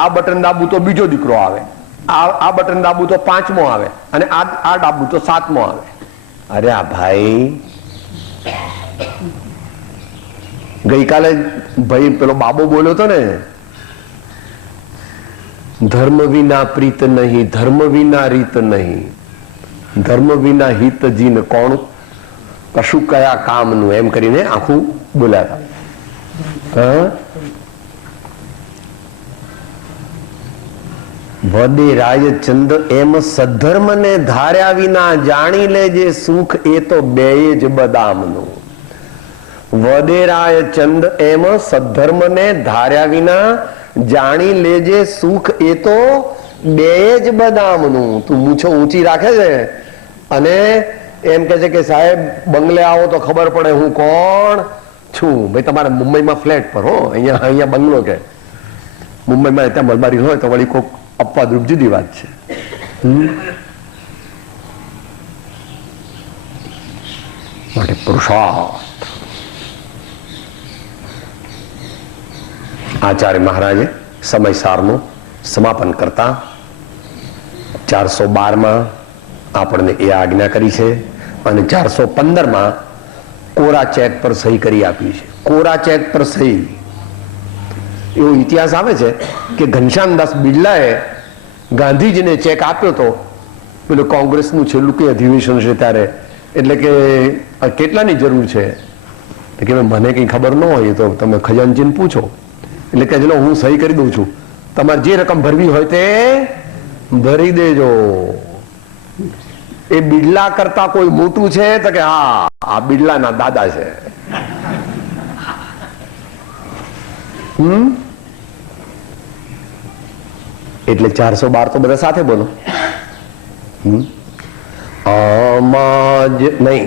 આ બટન દાબું તો બીજો દીકરો આવે, આ બટન દાબું તો 5મો આવે, અને આ દાબું તો 7મો આવે. અરે આ ભાઈ, ગઈકાલે ભાઈ પેલો બાબો બોલ્યો હતો ને, ધર્મ વિના પ્રીત નહીં, ધર્મ વિના રીત નહીં, ધર્મ વિના હિત જીન કોણ, કશું કયા કામનું, એમ કરીને આખું બોલ્યા હતા. વડેરાય ચંદ એમ સદ્ધર્મ ને ધાર્યા વિના જાણી લેજે સુખ એ તો બેય જ બદામનું. વડેરાય ચંદ એમ સદ્ધર્મ ને ધાર્યા વિના જાણી લેજે સુખ એ તો બેય જ બદામનું. તું મૂછો ઊંચી રાખે છે અને એમ કે છે કે સાહેબ બંગલે આવો તો ખબર પડે હું કોણ છું. ભાઈ તમારે મુંબઈમાં ફ્લેટ પર હો, અહીંયા બંગલો કે મુંબઈમાં ત્યાં મલબારી હોય તો વળી કોઈક અપવાદરૂપ જુદી વાત છે. માટે પુરુષાર્થ. આચાર્ય મહારાજે સમયસારનું સમાપન કરતા 412માં આપણને એ આજ્ઞા કરી છે અને 415માં કોરા ચેક પર સહી કરી આપી છે. કોરા ચેક પર સહી, એવો ઇતિહાસ આવે છે કે ઘનશ્યામદાસ બિરલાએ ગાંધીજીને ચેક આપ્યો તો, પેલું કોંગ્રેસનું છેલ્લું કઈ અધિવેશન છે ત્યારે, એટલે કે કેટલાની જરૂર છે કે મને કઈ ખબર ન હોય તો તમે ખજાનચીને પૂછો. એટલે કે ચલો હું સહી કરી દઉં છું, તમારે જે રકમ ભરવી હોય તે ભરી દેજો. એ બિરલા કરતા કોઈ મોટું છે? તો કે હા, આ બિરલાના દાદા છે. એટલે 412 તો બધા સાથે બોલો. અમાજ નહીં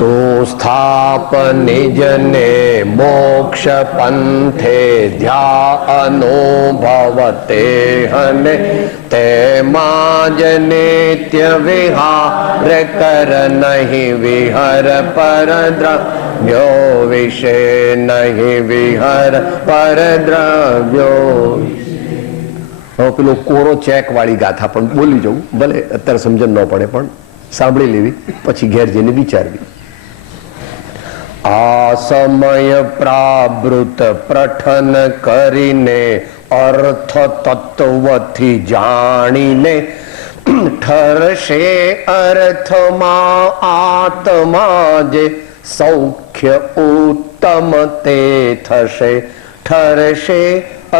તો સ્થાપને જને મોક્ષ પંથે ધ્યાનો ભવતે હને તેમાં જ નિત્ય વિહાર કર નહીં વિહર પરદ્રવ્યો વિશે નહીં વિહર પરદ્રવ્યો. હવે પેલો કોરો ચેક વાળી ગાથા પણ બોલી જવું, ભલે અત્યારે સમજણ ન પડે પણ સાંભળી લેવી, પછી ઘેર જઈને વિચારવી. આ સમય પ્રાવૃત પ્રઠન કરીને અર્થ તત્વથી જાણીને ઠરશે અર્થમાં આત્મા જે સૌખ્ય ઉત્તમ તે થશે. ઠરશે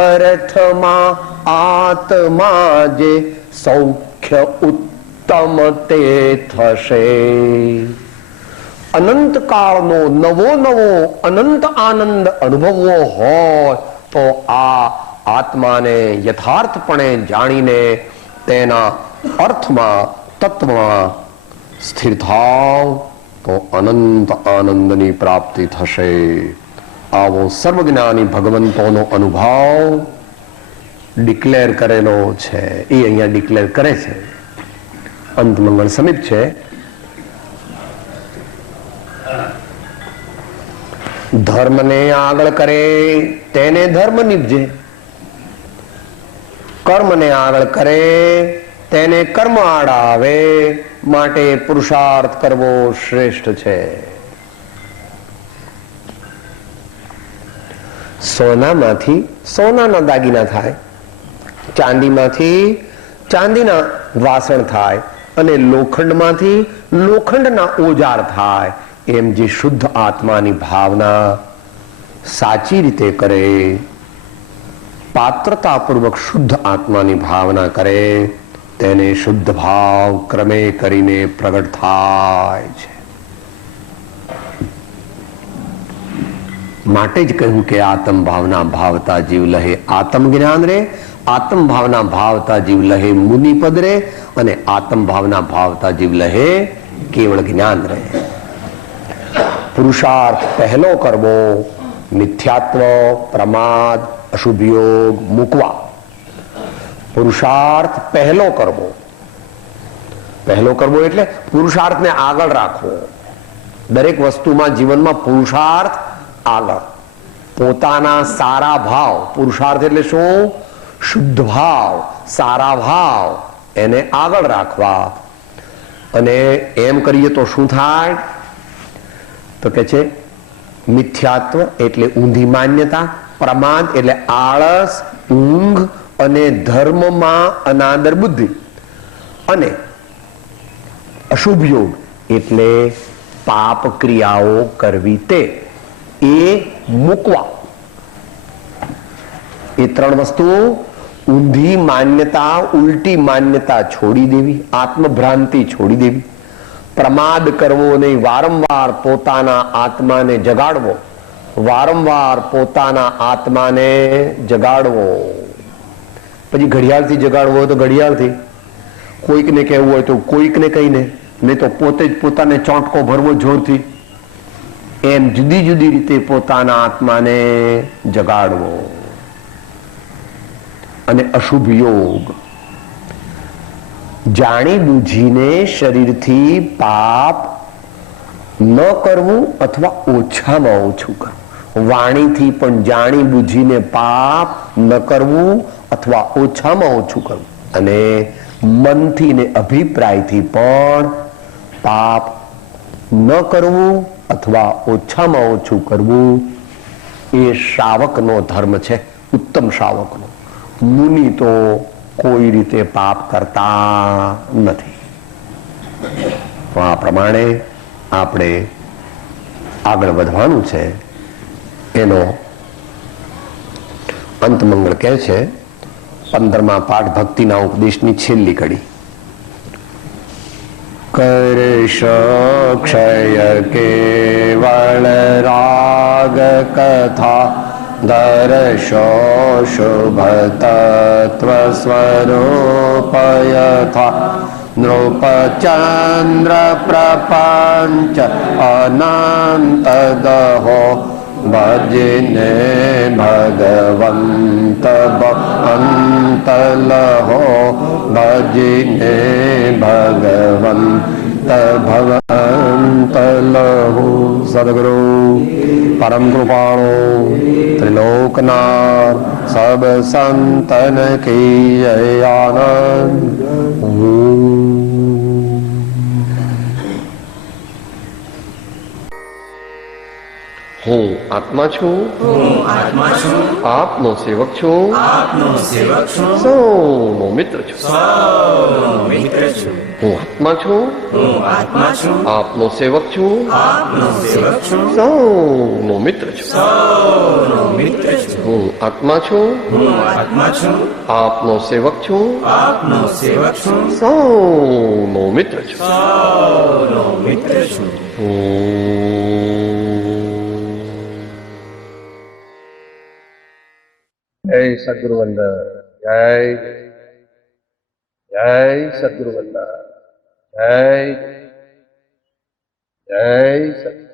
અર્થમાં આત્મા જે સૌખ્ય ઉત્તમ તે થશે. અનંત કાળનો નવો અનંત આનંદ અનુભવવો હોય તો આ આત્માને યથાર્થપણે જાણીને તેના અર્થમાં તત્વમાં સ્થિર થાવ તો અનંત આનંદની પ્રાપ્તિ થશે. આવો સર્વજ્ઞાની ભગવંતોનો અનુભવ ડિક્લેર કરેલો છે, એ અહીંયા ડિક્લેર કરે છે. અંત મંગળ સમીપ છે. ધર્મને આગળ કરે તેને ધર્મ નિપજે, કર્મને આગળ કરે તેને કર્મ આડા આવે, માટે પુરુષાર્થ કરવો શ્રેષ્ઠ છે. સોનામાંથી સોનાના દાગીના થાય, ચાંદીમાંથી ચાંદીના વાસણ થાય અને લોખંડમાંથી લોખંડના ઓજાર થાય. એમ જે શુદ્ધ આત્માની ભાવના સાચી રીતે કરે પાત્રતાપૂર્વક શુદ્ધ આત્માની ભાવના કરે તેને શુદ્ધ ભાવ ક્રમે કરીને પ્રગટ થાય છે. માટે જ કહ્યું કે આત્મ ભાવના ભાવતા જીવ લહે આત્મ જ્ઞાન રે, આત્મ ભાવના ભાવતા જીવ લહે મુનિપદ રે, અને આત્મ ભાવના ભાવતા જીવ લહે કેવળ જ્ઞાન રહે. પુરુષાર્થ પહેલો કરવો મિથ્યાત્વ, પ્રમાદ, અશુભ યોગ મૂકવા. પુરુષાર્થ પહેલો કરવો એટલે પુરુષાર્થને આગળ રાખવો. દરેક વસ્તુમાં જીવનમાં પુરુષાર્થ આગળ. પોતાના સારા ભાવ, પુરુષાર્થ એટલે શું? શુદ્ધ ભાવ, સારા ભાવ એને આગળ રાખવા. અને એમ કરીએ તો શું થાય? તો કે છે મિથ્યાત્વ એટલે ઊંધી માન્યતા, પ્રમાદ એટલે આળસ, ઊંઘ અને ધર્મમાં અનાદર બુદ્ધિ, અને અશુભ યોગ એટલે પાપ ક્રિયાઓ કરવી તે એ મૂકવા. એ ત્રણ વસ્તુઓ, ઊંધી માન્યતા, ઉલટી માન્યતા છોડી દેવી, આત્મભ્રાંતિ છોડી દેવી, પ્રમાદ કરવો નહીં, વારંવાર પોતાના આત્માને જગાડવો, વારંવાર પોતાના આત્માને જગાડવો. પછી ઘડિયાળથી જગાડવો હોય તો ઘડિયાળથી, કોઈકને કહેવું હોય તો કોઈકને કહીને, નહીં તો પોતે જ પોતાને ચોંટકો ભરવો જોરથી. એમ જુદી જુદી રીતે પોતાના આત્માને જગાડવો. અને અશુભ યોગ, જાણી બુજીને શરીરથી પાપ ન કરવું અથવા ઓછામાં ઓછું કરવું. વાણીથી પણ જાણી બુજીને પાપ ન કરવું અથવા ઓછામાં ઓછું કરવું. અને મનથી ને અભિપ્રાયથી પણ પાપ ન કરવું અથવા ઓછામાં ઓછું કરવું. એ શ્રાવકનો ધર્મ છે, ઉત્તમ શ્રાવકનો. મુનિ તો કોઈ રીતે પાપ કરતા નથી. આ પ્રમાણે આપણે આગળ વધવાનું છે. એનો અંતમંગળ કહે છે 15મા પાઠ ભક્તિના ઉપદેશની છેલ્લી કડી. કરશ ક્ષય કેવળ રાગ કથા દર્શો શુભ તત્વ સ્વરૂપયથા નૃપચંદ્ર પ્રપંચ અનંત દહો ભજને ભગવંત અંતલહો ભજને ભગવંત ભગવંતલહો. સદગુરુ પરમ કૃપાળો ત્રિલોકનાથ સબ સંતન કી જય. આનંદ. હું આત્મા છું, આપનો સેવક છું, સૌનો મિત્ર છું. હું આત્મા છું, આપનો સેવક છું, સૌનો મિત્ર છું. હું આત્મા છું, આપનો સેવક છું, સૌનો મિત્ર છું. જય સદગુરુ વંદન. જય જય સદગુરુ વંદન. જય જય સદગુરુ.